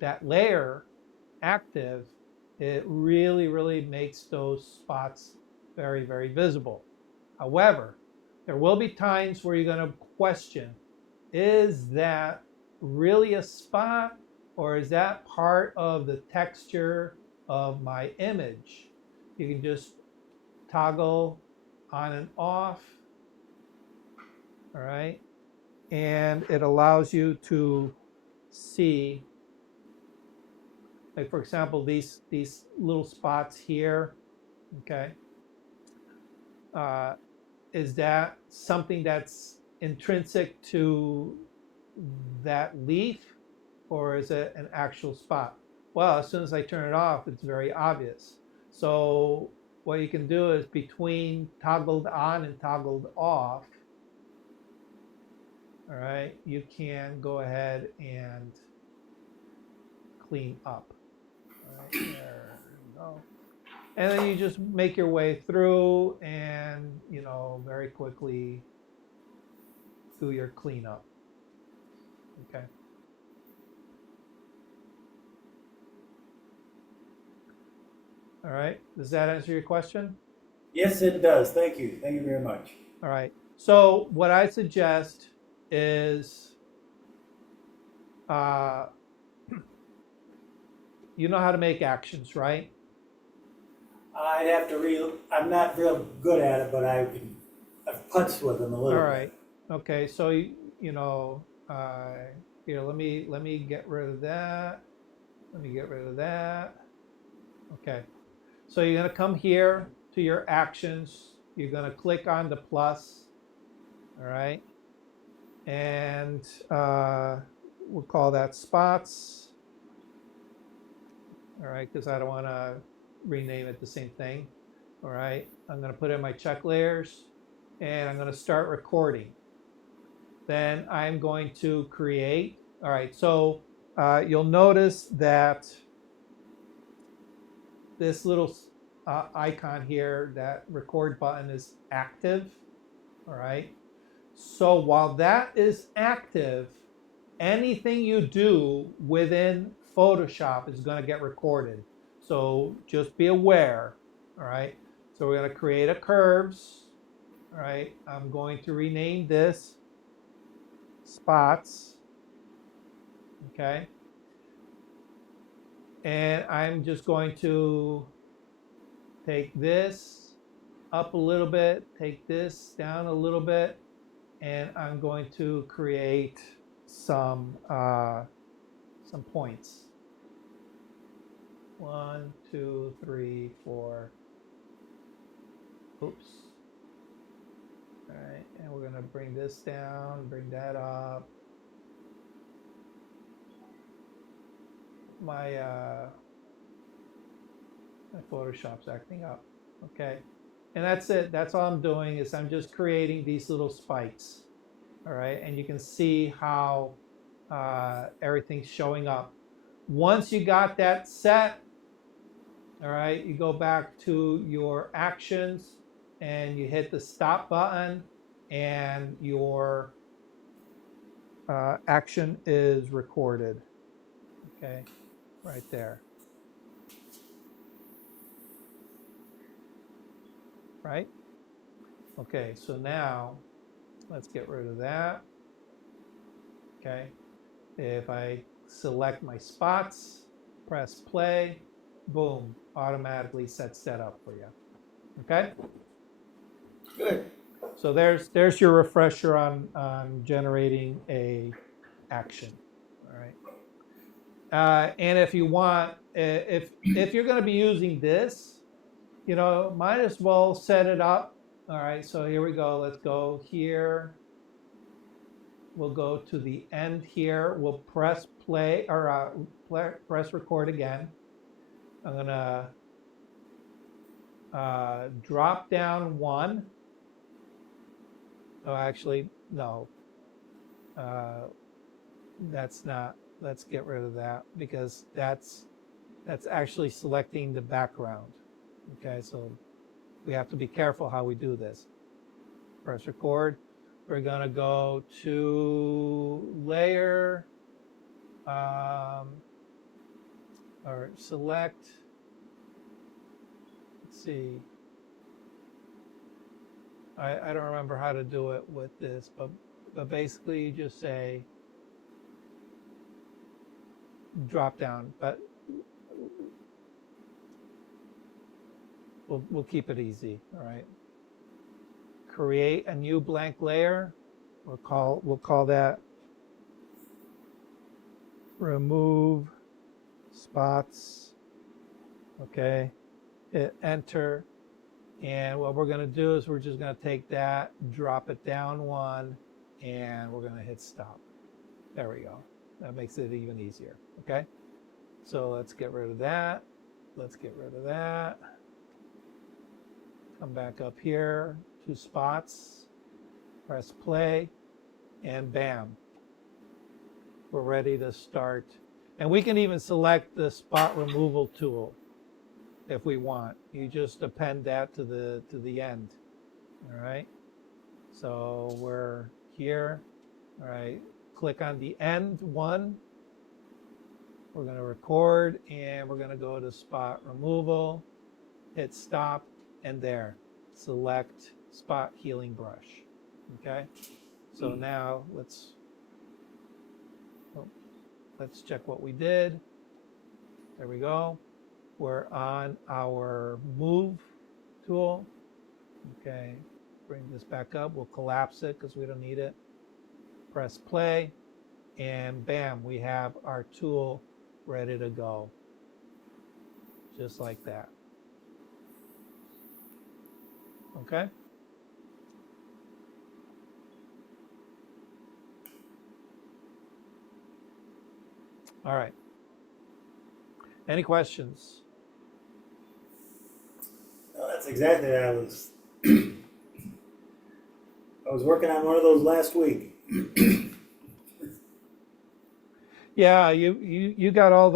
that layer active, it really, really makes those spots very, very visible. However, there will be times where you're going to question, is that really a spot, or is that part of the texture of my image? You can just toggle on and off, all right? And it allows you to see, like for example, these little spots here, okay? Is that something that's intrinsic to that leaf, or is it an actual spot? Well, as soon as I turn it off, it's very obvious. So what you can do is between toggled on and toggled off, all right, you can go ahead and clean up. All right, there we go. And then you just make your way through and, very quickly do your cleanup. Okay. All right. Does that answer your question? Yes, it does. Thank you. Thank you very much. All right. So what I suggest is, uh, you know how to make actions, right? I'd have to I'm not real good at it, but I've putzed with them a All little right. bit. Okay. So you know, here, let me get rid of that. Let me get rid of that. Okay. So you're gonna come here to your actions. You're gonna click on the plus. All right. And we'll call that spots. All right, because I don't want to rename it the same thing. All right, I'm going to put in my check layers and I'm going to start recording. Then I'm going to create. All right, so you'll notice that this little icon here, that record button, is active. All right, so while that is active, anything you do within Photoshop is going to get recorded. So just be aware. All right. So we're going to create a curves. All right. I'm going to rename this spots. Okay. And I'm just going to take this up a little bit, take this down a little bit, and I'm going to create some points. 1, 2, 3, 4. Oops. All right, and we're gonna bring this down, bring that up. My my Photoshop's acting up. Okay, and that's it. That's all I'm doing is I'm just creating these little spikes. All right, and you can see how everything's showing up. Once you got that set, all right, you go back to your actions and you hit the stop button and your action is recorded. Okay, right there. Right? Okay, so now let's get rid of that. Okay, if I select my spots, press play, boom, automatically sets that up for you. Okay? Good. So there's your refresher on generating a action. All right. And if you want, if you're going to be using this, you know, might as well set it up. All right. So here we go. Let's go here. We'll go to the end here. We'll press play or press record again. I'm going to drop down one. Oh, actually, no. That's not. Let's get rid of that because that's actually selecting the background. Okay, so we have to be careful how we do this. Press record. We're gonna go to layer, or select. Let's see. I don't remember how to do it with this, but basically you just say drop down, but we'll keep it easy. All right. Create a new blank layer. We'll call that remove spots. Okay. Hit enter. And what we're going to do is we're just going to take that, drop it down one, and we're going to hit stop. There we go. That makes it even easier. Okay. So let's get rid of that. Let's get rid of that. Come back up here, 2 spots, press play, and bam. We're ready to start. And we can even select the spot removal tool if we want. You just append that to the end. All right. So we're here. All right, click on the end one. We're going to record and we're going to go to spot removal, hit stop, and there, select spot healing brush. Okay, so now let's check what we did. There we go. We're on our move tool. Okay, bring this back up. We'll collapse it because we don't need it. Press play, and bam, we have our tool ready to go. Just like that. Okay. All right. Any questions? Well, that's exactly what I was. I was working on one of those last week. Yeah, you got all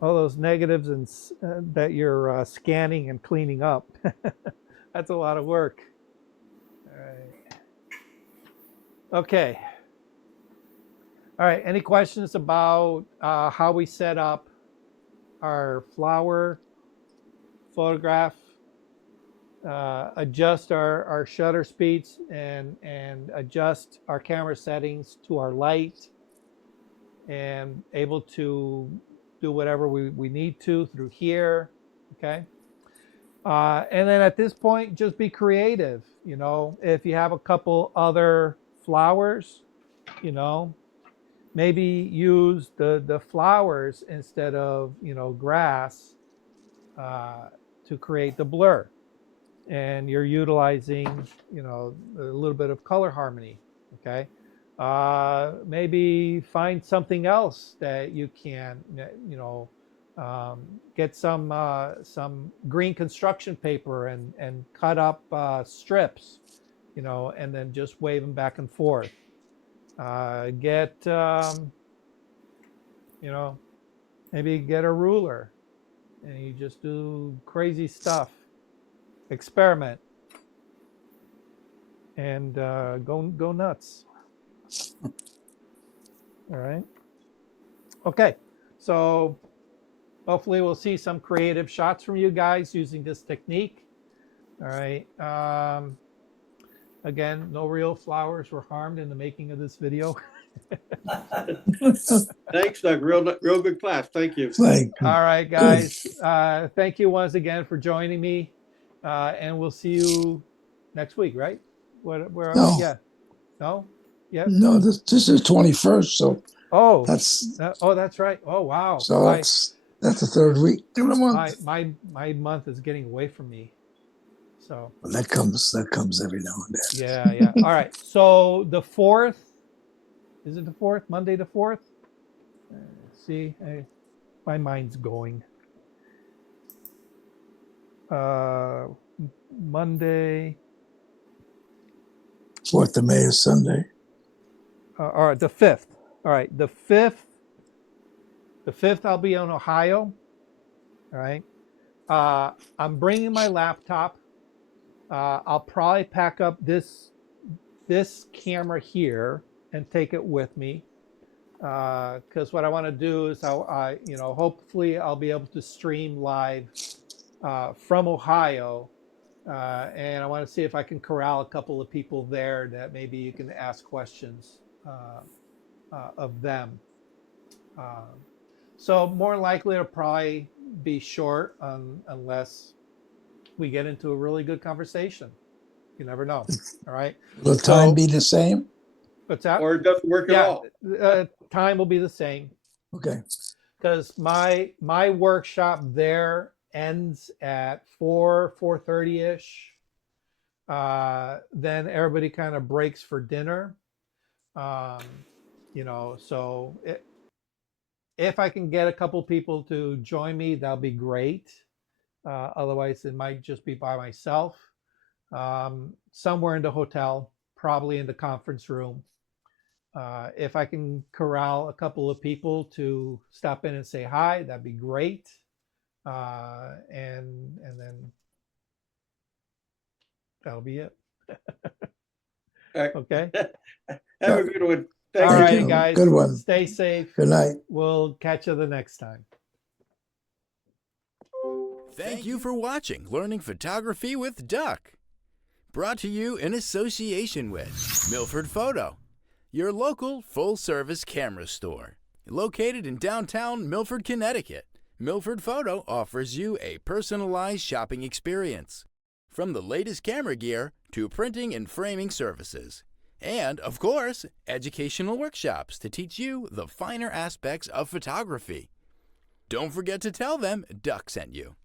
those negatives and that you're scanning and cleaning up. That's a lot of work. All right. Okay. All right. Any questions about how we set up our flower photograph? Adjust our shutter speeds and adjust our camera settings to our light, and able to do whatever we need to through here. Okay. And then at this point, just be creative. You know, if you have a couple other flowers, you know, maybe use the flowers instead of, you know, grass to create the blur. And you're utilizing, you know, a little bit of color harmony. Okay. Maybe find something else that you can, you know, get some green construction paper and cut up strips, you know, and then just wave them back and forth. Get, you know, maybe get a ruler and you just do crazy stuff. Experiment and go nuts. All right. Okay. So hopefully we'll see some creative shots from you guys using this technique. All right. Again, no real flowers were harmed in the making of this video. Thanks, Doug. Real good class. Thank you. Like, All right, guys. Thank you once again for joining me. And we'll see you next week, right? Where are no, we? Yeah. No? Yeah. no, this is 21st, so Oh, that's oh, that's right. Oh, wow. so that's the third week in a month. My month is getting away from me. So But that comes every now and then. yeah. All right. So the 4th, is it the 4th? Monday the 4th? See, my mind's going. Monday. 4th of May is Sunday. All right, the 5th. All right, the 5th. The 5th, I'll be in Ohio. All right. I'm bringing my laptop. I'll probably pack up this camera here and take it with me, because what I want to do is I you know, hopefully I'll be able to stream live from Ohio, and I want to see if I can corral a couple of people there that maybe you can ask questions of them. So more likely it'll probably be short unless we get into a really good conversation. You never know. All right. Will the time be the same? What's that? Or it doesn't work at all. Time will be the same Okay. because my workshop there ends at 4:30 ish. Then everybody kind of breaks for dinner. You know, so if I can get a couple people to join me, that'll be great. Otherwise, it might just be by myself, somewhere in the hotel, probably in the conference room. If I can corral a couple of people to stop in and say hi, that'd be great. And then that'll be it. Okay. Have a good one. Thank All you. right, you. guys. Good one. Stay safe. Good night. We'll catch you the next time. Thank you for watching Learning Photography with Duck. Brought to you in association with Milford Photo, your local full-service camera store. Located in downtown Milford, Connecticut, Milford Photo offers you a personalized shopping experience. From the latest camera gear to printing and framing services. And, of course, educational workshops to teach you the finer aspects of photography. Don't forget to tell them Duck sent you.